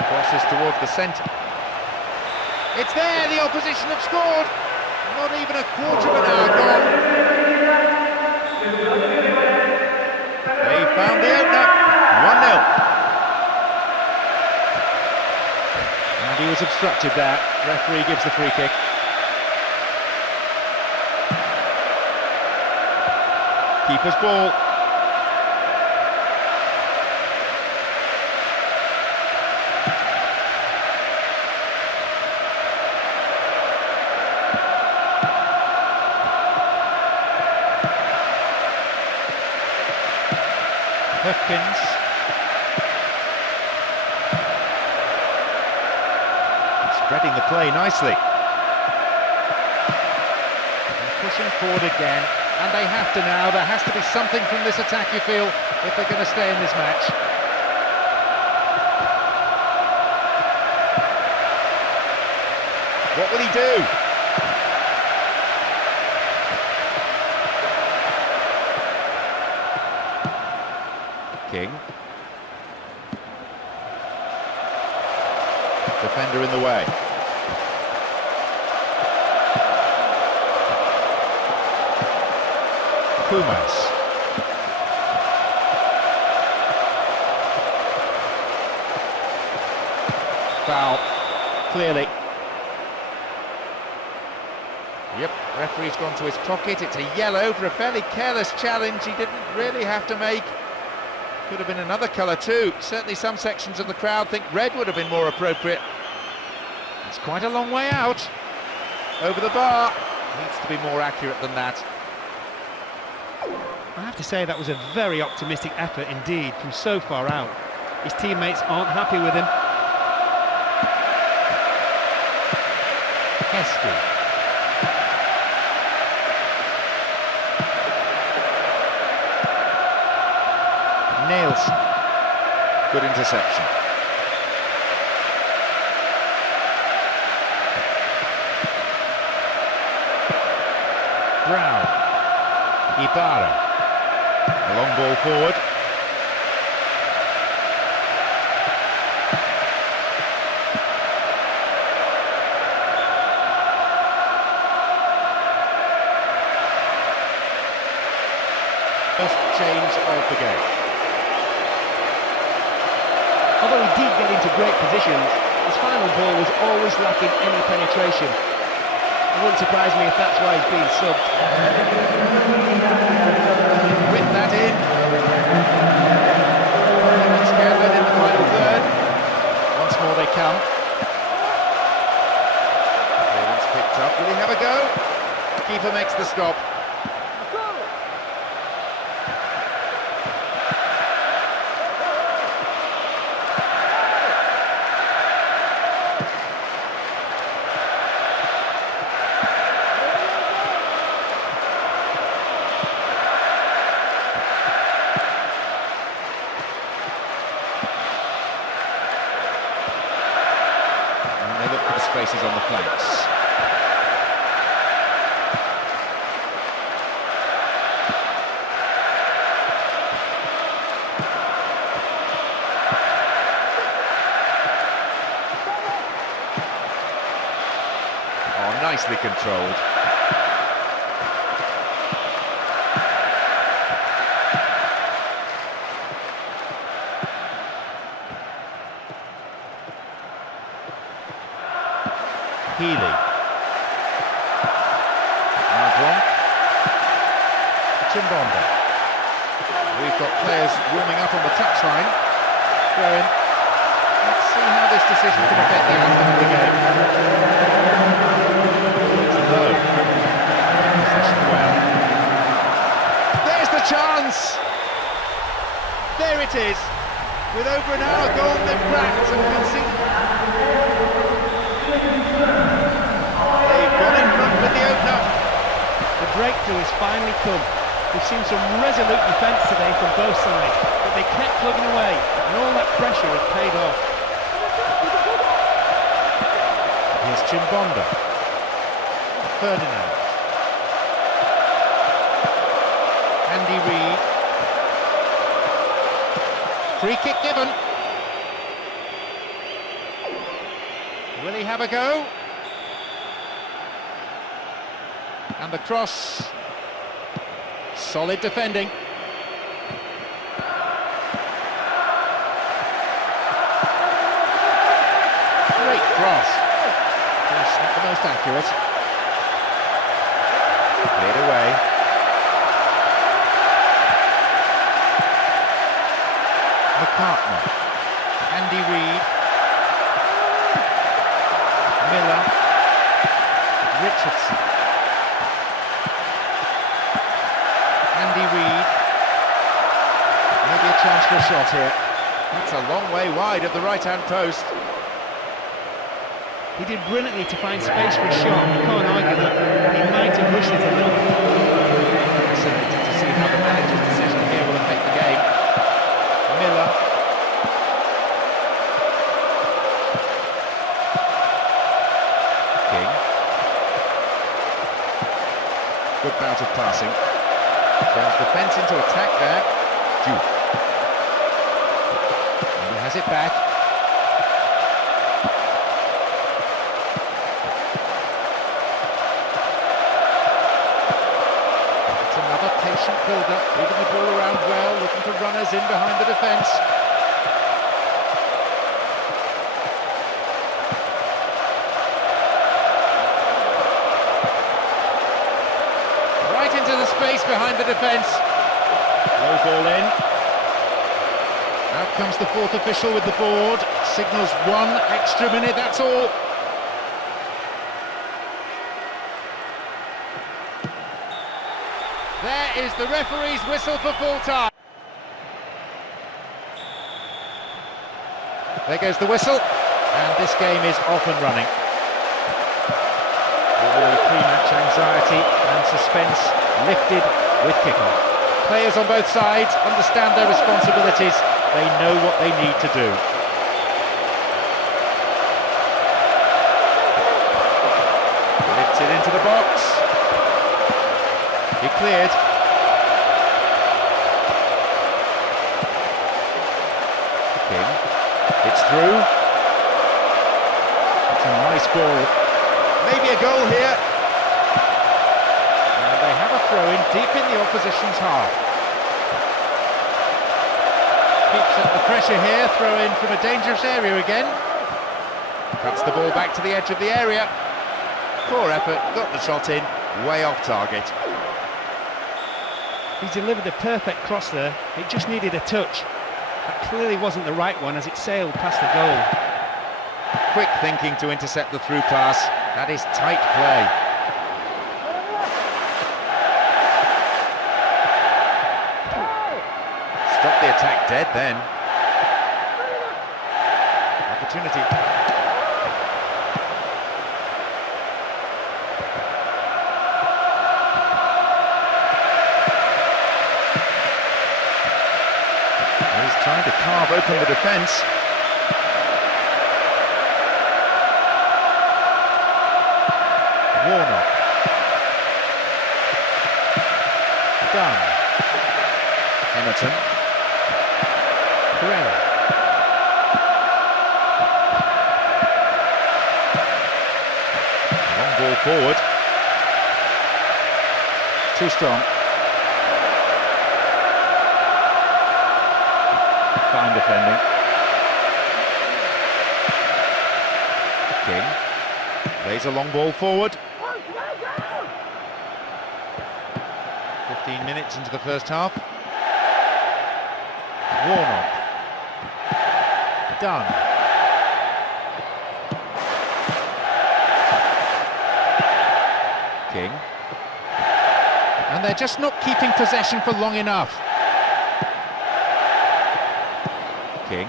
Crosses towards the centre. It's there, the opposition have scored. Not even a quarter of an hour gone. They found the opener. 1-0. And he was obstructed there. Referee gives the free kick. Keeper's ball. Hopkins. Spreading the play nicely. And pushing forward again, and they have to now. There has to be something from this attack, you feel, if they're going to stay in this match. What will he do? King. Defender in the way. Pumas. Foul, clearly. Yep, referee's gone to his pocket. It's a yellow for a fairly careless challenge he didn't really have to make. Could have been another colour too. Certainly some sections of the crowd think red would have been more appropriate. It's quite a long way out. Over the bar. Needs to be more accurate than that. I have to say that was a very optimistic effort indeed from so far out. His teammates aren't happy with him. Heskey. Nielsen. Good interception. Brown. Ibarra. A long ball forward. First change of the game. Although he did get into great positions, his final ball was always lacking any penetration. It wouldn't surprise me if that's why he's being subbed. Whip that in. It's gathered in the final third. Once more they come. Clearance picked up. Will he have a go? Keeper makes the stop. Spaces on the flanks. Oh, nicely controlled. Healy. Chimbonda. We've got players warming up on the touchline. Throw in. Let's see how this decision can affect the outcome of the game. It's low. Possession well. There's the chance! There it is. With over an hour gone, they've cracked and conceded. They've gone in front with the opener. The breakthrough has finally come. We've seen some resolute defence today from both sides, but they kept plugging away, and all that pressure has paid off. Here's Chimbonda. Ferdinand. Andy Reid. Free kick given. Will he have a go? And the cross. Solid defending. Great cross. Just not the most accurate. Cleared away. McCartney. Andy Reid. Miller. Richardson. Andy Reid. Maybe a chance for a shot here. That's a long way wide of the right-hand post. He did brilliantly to find space for a shot. You can't argue that. He might have rushed it a little bit. Fascinated to see how the manager's decision here will affect the game. Miller. King. Good bout of passing. Turns defence into attack there. Jude. And he has it back. It's another patient build-up, moving the ball around well, looking for runners in behind the defence. Right into the space behind the defence. Low ball in. Out comes the fourth official with the board. Signals 1 extra minute, that's all. There is the referee's whistle for full time. There goes the whistle, and this game is off and running. All the pre-match anxiety and suspense lifted with kick-off. Players on both sides understand their responsibilities. They know what they need to do. Lifts it into the box. He cleared. King. It's through. It's a nice ball. Maybe a goal here. And they have a throw-in deep in the opposition's half. Keeps up the pressure here, throw-in from a dangerous area again. Cuts the ball back to the edge of the area. Poor effort, got the shot in, way off target. He's delivered a perfect cross there. It just needed a touch. That clearly wasn't the right one as it sailed past the goal. Quick thinking to intercept the through pass. That is tight play. Stop the attack dead then. Opportunity. He's trying to carve open the defence. Warnock. Dunn. Emerton. Pereira. Long ball forward. Too strong. Fine defending. King plays a long ball forward. 15 minutes into the first half. Warnock. Done. King. And they're just not keeping possession for long enough. King.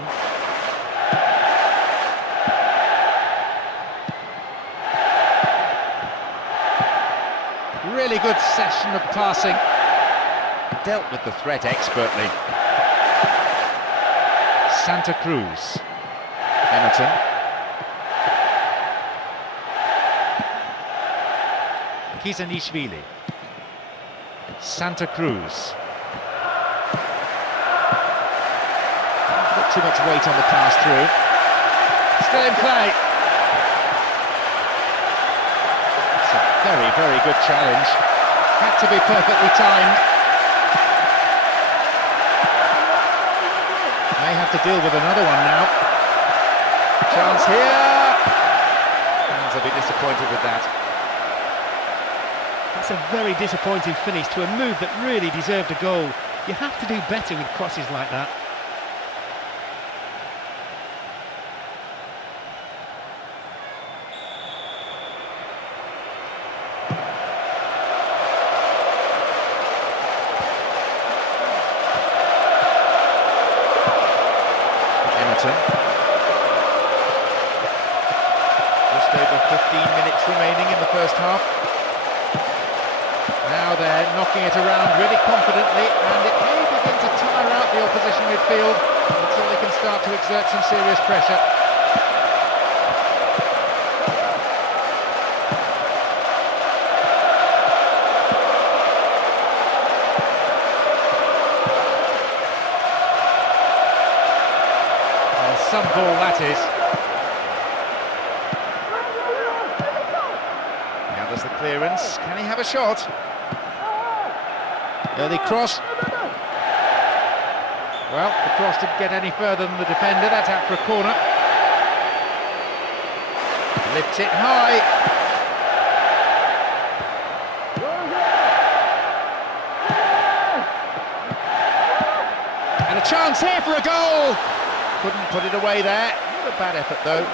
Really good session of passing. Dealt with the threat expertly. Santa Cruz. Emerton. Kizanishvili. Santa Cruz. Not too much weight on the pass through. Still in play. It's a very, very good challenge. Had to be perfectly timed. May have to deal with another one now. Chance here. Fans will be disappointed with that. That's a very disappointing finish to a move that really deserved a goal. You have to do better with crosses like that. Just over 15 minutes remaining in the first half. Now they're knocking it around really confidently, and it may begin to tire out the opposition midfield until they can start to exert some serious pressure. Some ball that is. Now there's the clearance. Can he have a shot? Early cross. Well, the cross didn't get any further than the defender. That's out for a corner. Lifts it high. And a chance here for a goal. Couldn't put it away there. Not a bad effort, though.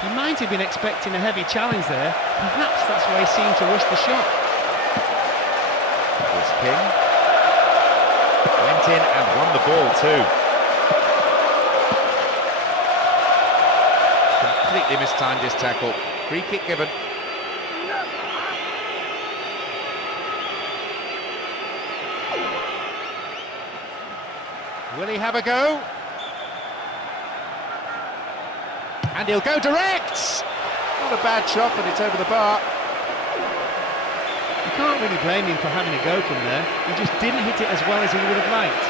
He might have been expecting a heavy challenge there. Perhaps that's why he seemed to rush the shot. Here's King. Went in and won the ball, too. Completely mistimed his tackle. Free kick given. Will he have a go? And he'll go direct! Not a bad shot, but it's over the bar. You can't really blame him for having a go from there. He just didn't hit it as well as he would have liked.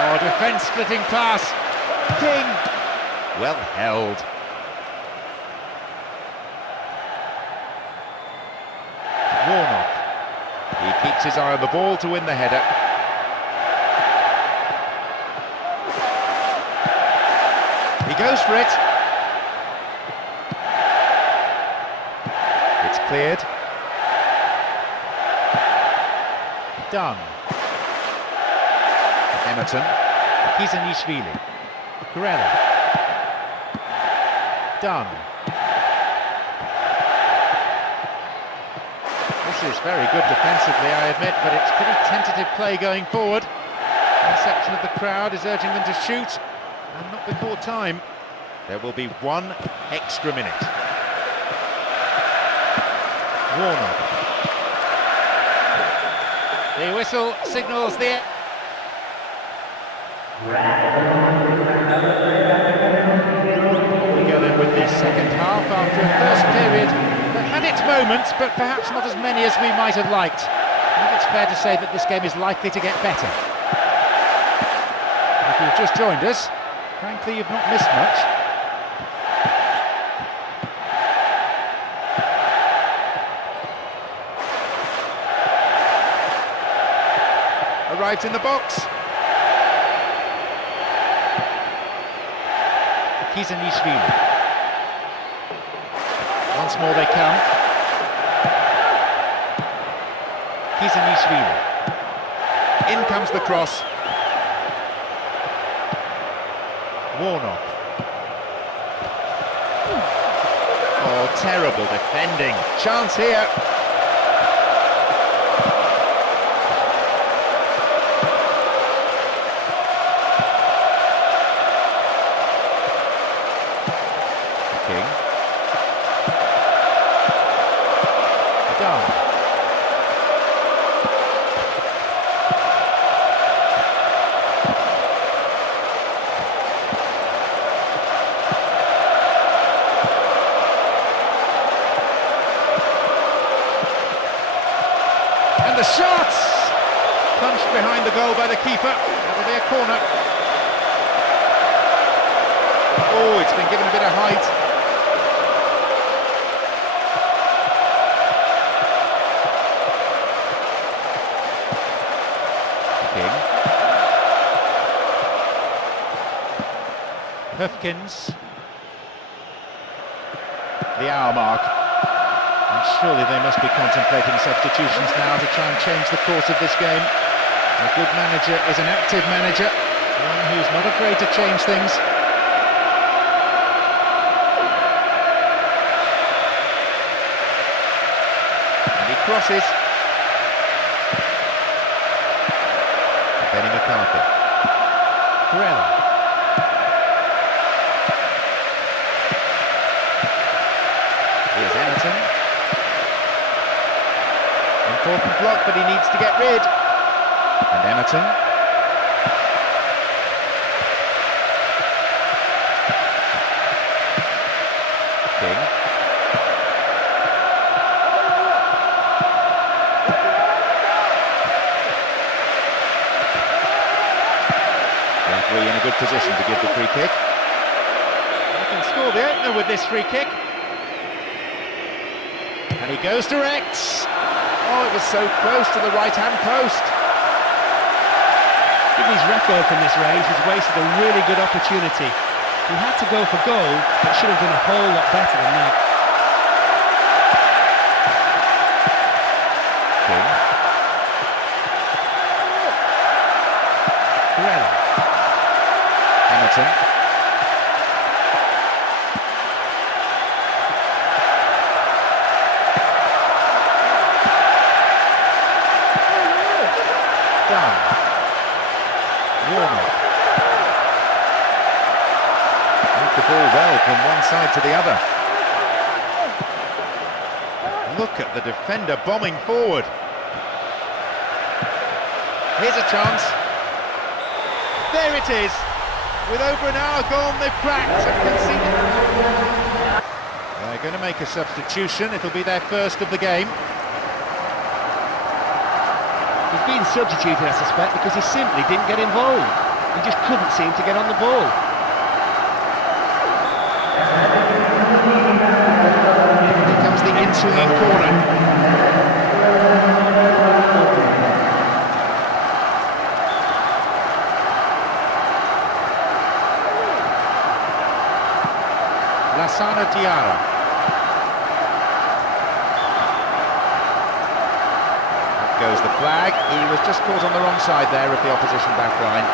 Oh, defence-splitting pass. King! Well held. Warnock. He keeps his eye on the ball to win the header. He goes for it. It's cleared. Done. Emerton. Kizanishvili. Corella. Done. This is very good defensively, I admit, but it's pretty tentative play going forward. One section of the crowd is urging them to shoot, and not before time. There will be one extra minute. Warnock. The whistle signals the... We go then with the second half after a first period that had its moments, but perhaps not as many as we might have liked. I think it's fair to say that this game is likely to get better. If you've just joined us, frankly, you've not missed much. Arrives in the box. Kizanishvili. once more they come. Kizanishvili. In comes the cross. Warnock. Oh, terrible defending. Chance here. King. Down. And the shot! Punched behind the goal by the keeper. That'll be a corner. Oh, it's been given a bit of height. King. Höfkins. The hour mark. And surely they must be contemplating substitutions now to try and change the course of this game. A good manager is an active manager, one who's not afraid to change things. And he crosses. Benny McCarthy. Corella. Here's Emerson. Important block, but he needs to get rid. And Emerson. King. Referee in a good position to give the free kick. They can score the opener with this free kick. And he goes direct. Oh, it was so close to the right-hand post. Given his record from this range, he's wasted a really good opportunity. He had to go for goal, but should have done a whole lot better than that. King. Corella. Hamilton. Down. Warnock. Moved the ball well from one side to the other. Look at the defender bombing forward. Here's a chance. There it is. With over an hour gone, they've cracked and conceded. They're going to make a substitution. It'll be their first of the game. He's been substituted, I suspect, because he simply didn't get involved. He just couldn't seem to get on the ball. Here comes the in-swinging corner. Lassana Diarra. Goes the flag. He was just caught on the wrong side there of the opposition back line.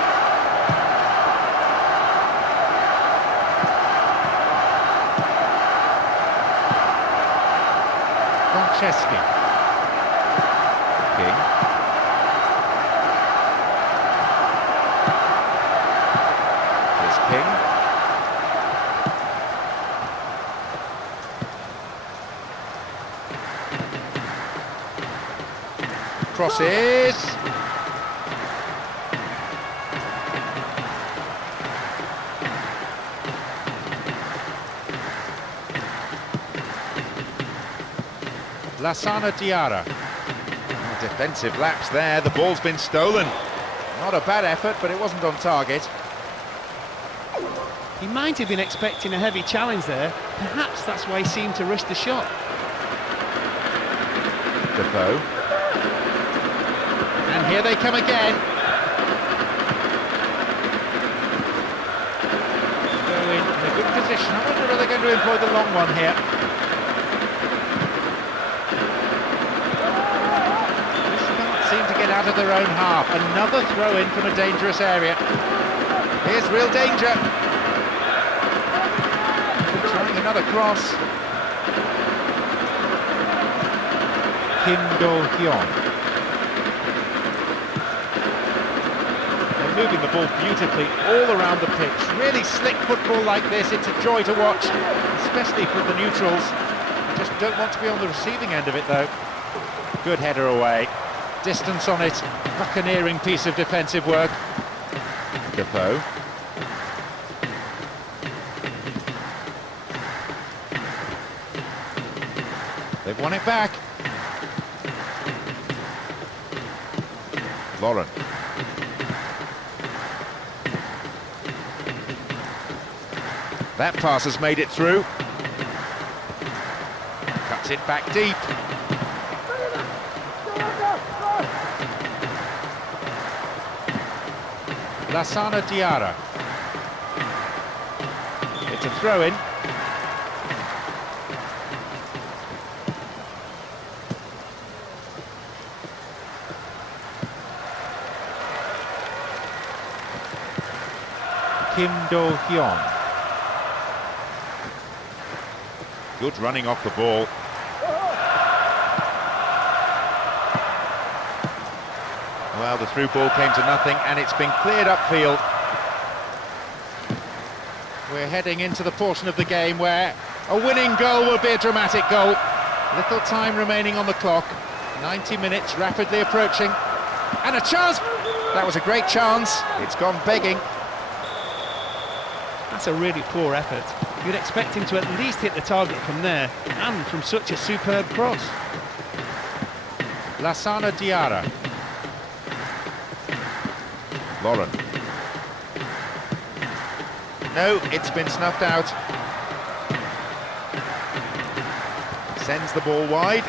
Franceschi. King. Here's King. Crosses. Lassana Diarra. Oh, defensive lapse there, the ball's been stolen. Not a bad effort, but it wasn't on target. He might have been expecting a heavy challenge there. Perhaps that's why he seemed to risk the shot. Defoe. And here they come again. They're in a good position. I wonder if they're going to employ the long one here. out of their own half. Another throw in from a dangerous area. Here's real danger. Trying another cross. Kim Do-hyun. They're moving the ball beautifully all around the pitch. Really slick football like this, it's a joy to watch, especially for the neutrals. They just don't want to be on the receiving end of it though. Good header away. Distance on it. Buccaneering piece of defensive work. Defoe. They've won it back. Lauren. That pass has made it through. Cuts it back deep. Lassana Diarra. It's a throw-in. Kim Do-hyun. Good running off the ball. Well, the through ball came to nothing and it's been cleared upfield. We're heading into the portion of the game where a winning goal will be a dramatic goal. Little time remaining on the clock. 90 minutes rapidly approaching. And a chance! That was a great chance. It's gone begging. That's a really poor effort. You'd expect him to at least hit the target from there, and from such a superb cross. Lassana Diarra. Lauren. No, it's been snuffed out. Sends the ball wide.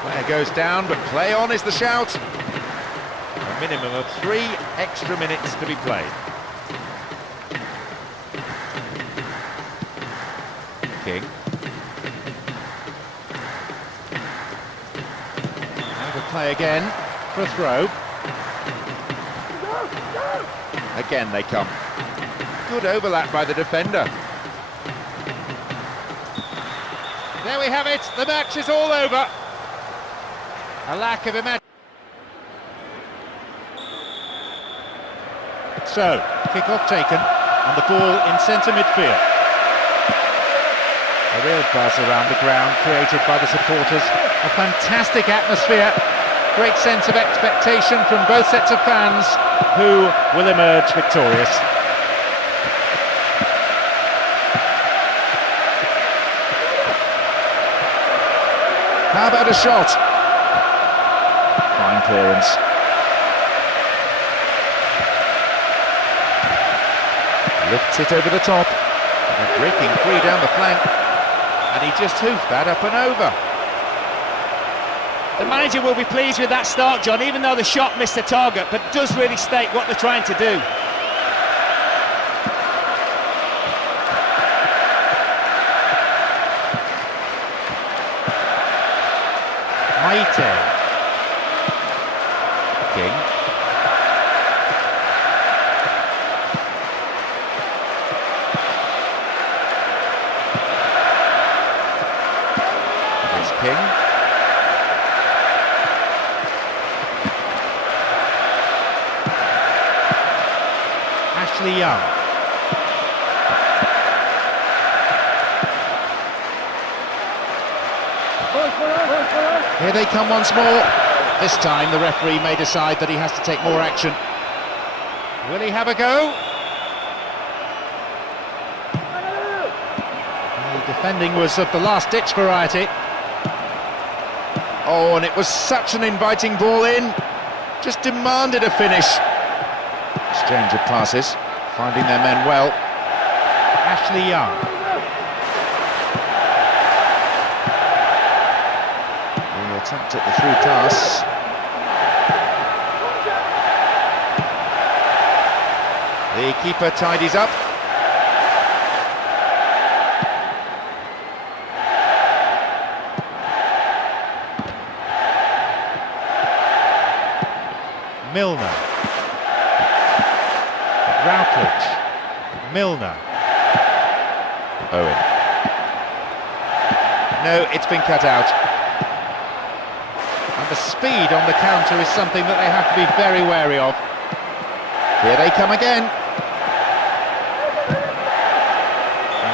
Player goes down, but play on is the shout. A minimum of 3 extra minutes to be played. King. Now to play again for a throw. Again they come. Good overlap by the defender. There we have it, the match is all over. A lack of imagination. So, kick-off taken, and the ball in centre midfield. A real buzz around the ground created by the supporters. A fantastic atmosphere. Great sense of expectation from both sets of fans who will emerge victorious. How about a shot? Fine clearance. Lifts it over the top. And breaking free down the flank. And he just hoofed that up and over. The manager will be pleased with that start, John, even though the shot missed the target, but does really state what they're trying to do. Maite. King. There's King. Ashley Young. Here they come once more. This time the referee may decide that he has to take more action. Will he have a go? The defending was of the last-ditch variety. Oh, and it was such an inviting ball in. Just demanded a finish. Exchange of passes, finding their men well. Ashley Young. The attempt at the through pass. The keeper tidies up. Milner. Routledge. Milner. Owen. No, it's been cut out. And the speed on the counter is something that they have to be very wary of. Here they come again.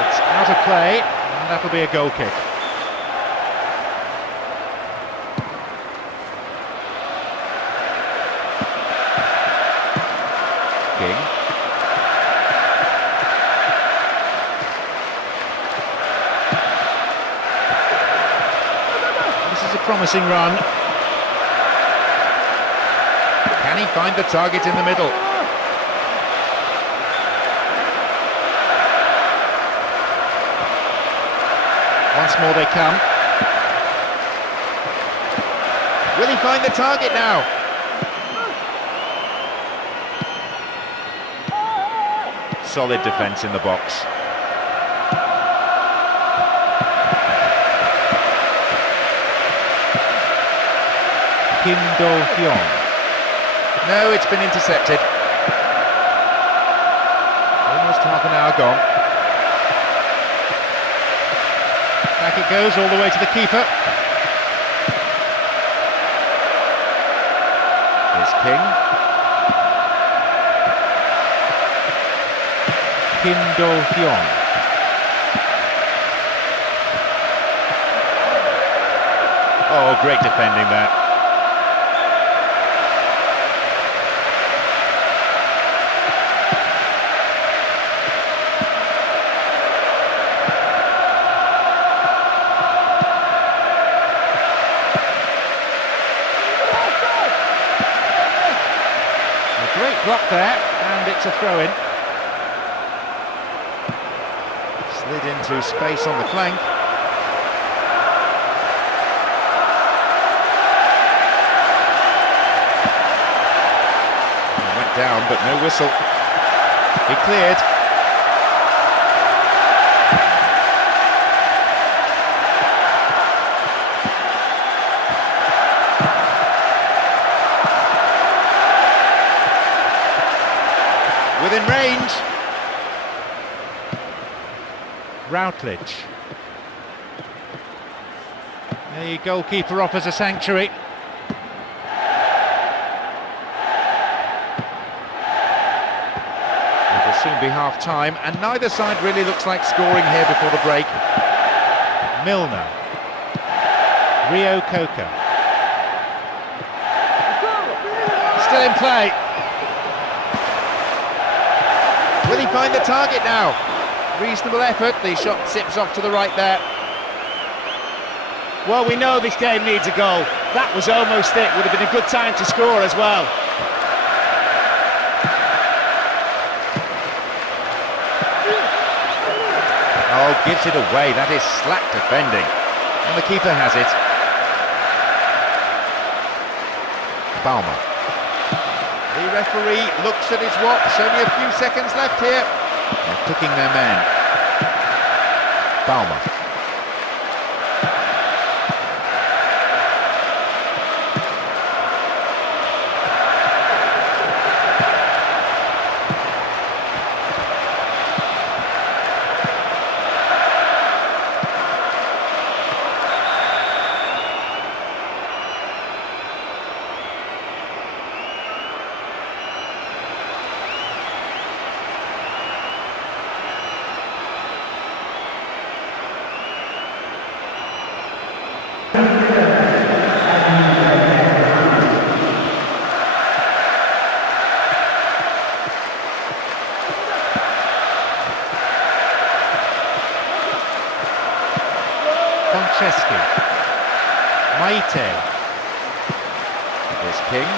It's out of play, and that'll be a goal kick. King. This is a promising run. Can he find the target in the middle? Once more they come. Will he find the target now? Solid defence in the box. Kim Do-hyun. No, it's been intercepted. Almost half an hour gone. Back it goes all the way to the keeper. Here's King. Kim Do-hyun. Oh, great defending there. A great block there, and it's a throw-in. Slid into space on the flank. He went down, but no whistle. He cleared. Within range. Routledge. The goalkeeper offers a sanctuary. It will soon be half-time, and neither side really looks like scoring here before the break. Milner. Rio Coca. Still in play. Will he find the target now? Reasonable effort, the shot zips off to the right there. Well, we know this game needs a goal. That was almost it, would have been a good time to score as well. Oh, gives it away, that is slack defending. And the keeper has it. Balmer. The referee looks at his watch, only a few seconds left here. They're picking their man. Balmer. Maite. Here's King.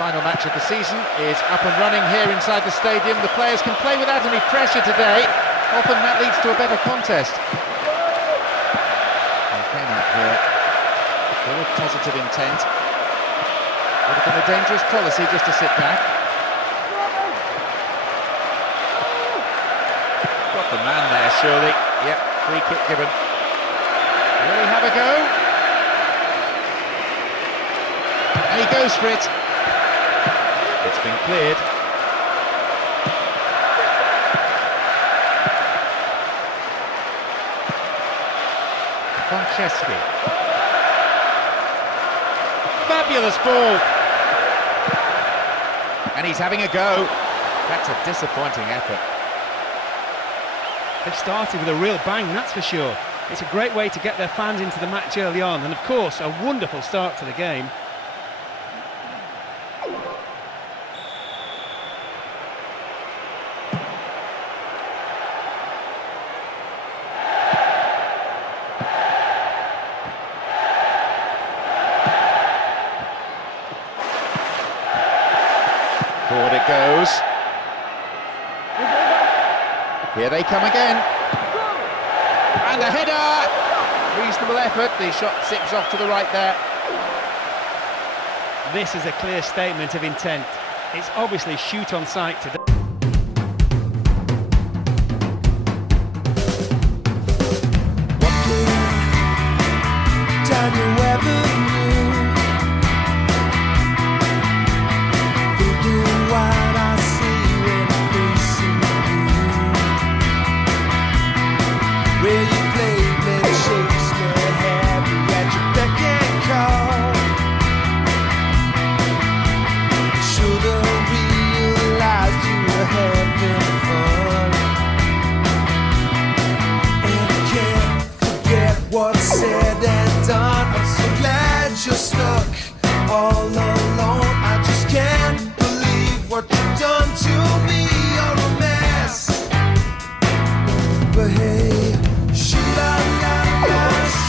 final match of the season is up and running here inside the stadium. The players can play without any pressure today. Often that leads to a better contest. They came out here full of positive intent. Would have been a dangerous policy just to sit back. Got the man there, surely. Yep, free kick given. Will he have a go? And he goes for it. It's been cleared. Franceschi. Fabulous ball. And he's having a go. That's a disappointing effort. They've started with a real bang, that's for sure. It's a great way to get their fans into the match early on, and of course a wonderful start to the game. Forward it goes. Here they come again. And a header! Reasonable effort. The shot zips off to the right there. This is a clear statement of intent. It's obviously shoot on sight today. What's said and done, I'm so glad you're stuck all alone. I just can't believe what you've done to me. You're a mess. But hey, shoo-la-la-la,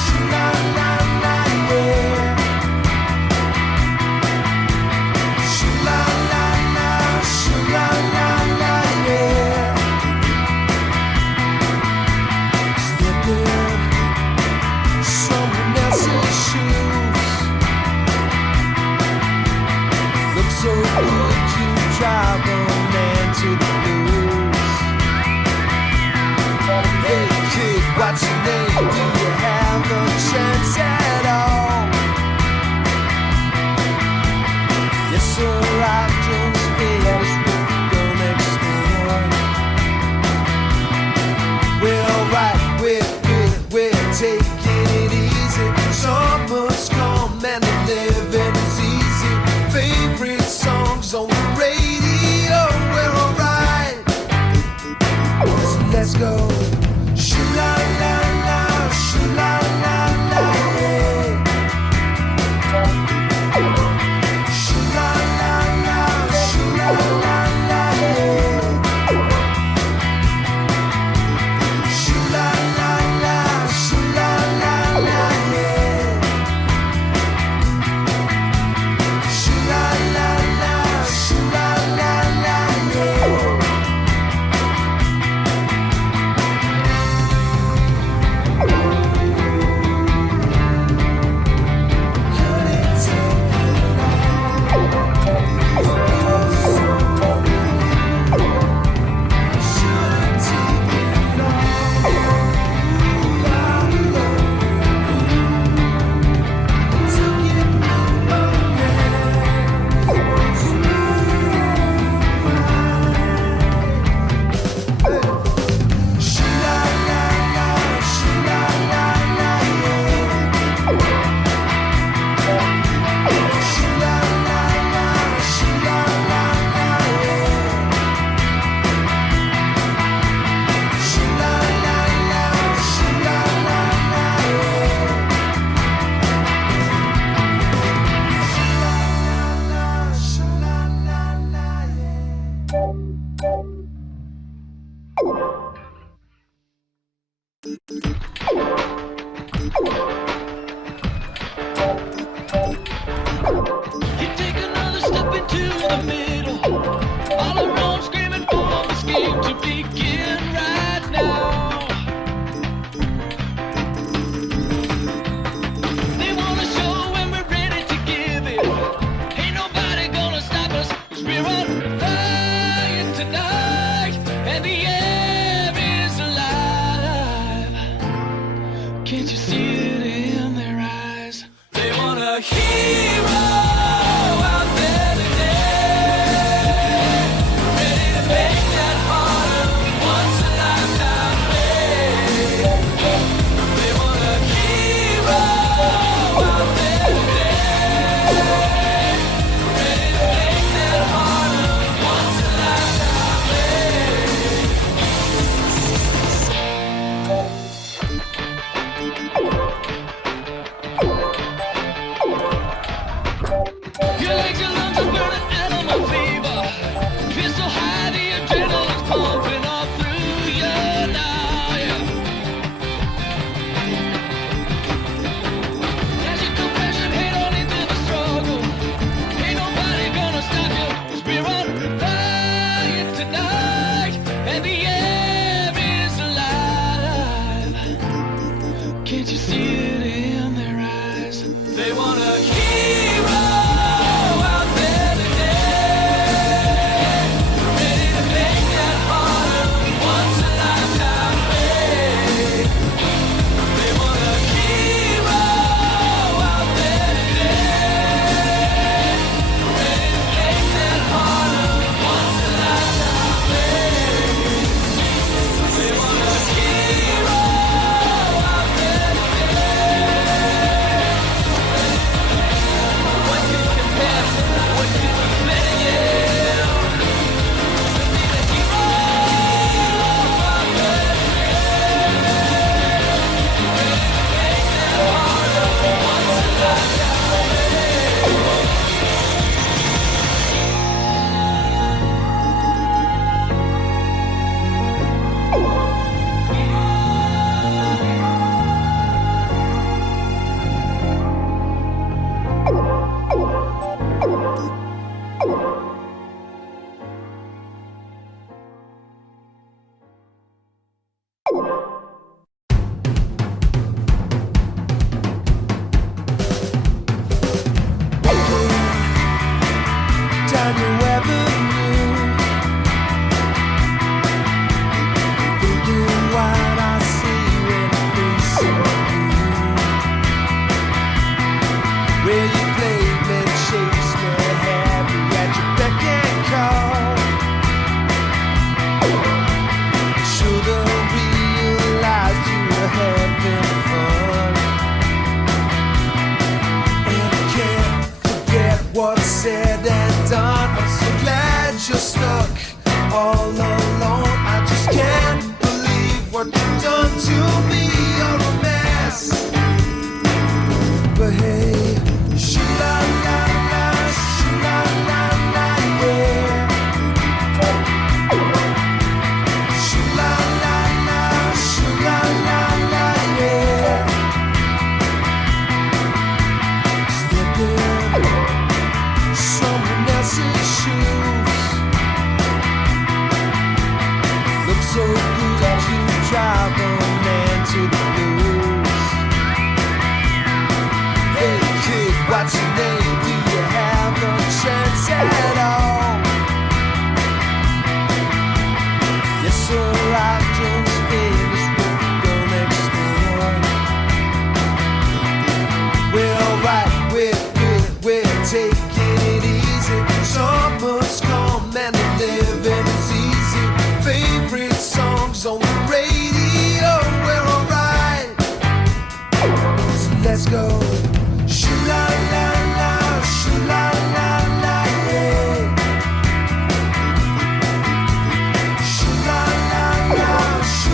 shoo-la-la-la, yeah. Shoo-la-la-la, shoo-la-la-la, yeah. Step in someone else's shoes. Look so good, you drive a man to the blues. Hey kid, what's your name? Do you have a chance at all? Yes sir, I just finished with the girl next door. We're alright, we're good, we're taking it easy. Summer's come and the living is easy. Favorite songs on the radio. We're alright, so let's go. Shoo-la-la-la, shoo-la-la-la, yeah. Shoo-la-la-la, shoo-la-la-la, yeah. Shoo-la-la-la, shoo-la-la-la, yeah. Shoo-la-la-la, shoo-la-la-la, yeah. to begin right now. They wanna show when we're ready to give it. Ain't nobody gonna stop us, 'cause we're on fire tonight, and the air is alive. Can't you see it in their eyes? They want a hero out there today, ready to make that harder once a lifetime play. They want a hero out there today, ready to make that harder once a lifetime play. Your legs and lungs are burning animal fever. Feel so high, the adrenaline's pumping all through you now, yeah. As you compression head on into the struggle, ain't nobody gonna stop you, 'cause we're on fire tonight, and the air is alive. Can't you see it in their eyes? They want a hero out there today, ready to make that harder once a lifetime play. They want a hero out there today, ready to make that harder once a lifetime play. They want a hero out there today. What could compare to what could be better, yeah? We need a hero out there today, ready to make that harder once a lifetime play. Down your avenue, thinking what I see when I face you. Where you played me, chased me, had me at your beck and call. Should've realized you were having fun, and I can't forget what's said and done. I'm so glad you're stuck all alone. I just can't believe what you've done to me. You're a mess, but hey, shoo-la-la-la, shoo-la-la-la, yeah. Shoo-la-la-la, shoo-la-la-la, yeah. Step in someone else's shoes. Look so good, you drive a man to the blues. Hey kid, what's your name? Do you have a chance at all? Yes sir, I just finished with the girl next door. We're alright, we're taking it easy. Summer's come and the living is easy. Favorite songs on the radio. We're alright, so let's go. Shoo-la-la-la, shoo-la-la-la, yeah. Shoo-la-la-la, shoo-la-la-la.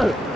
Ugh.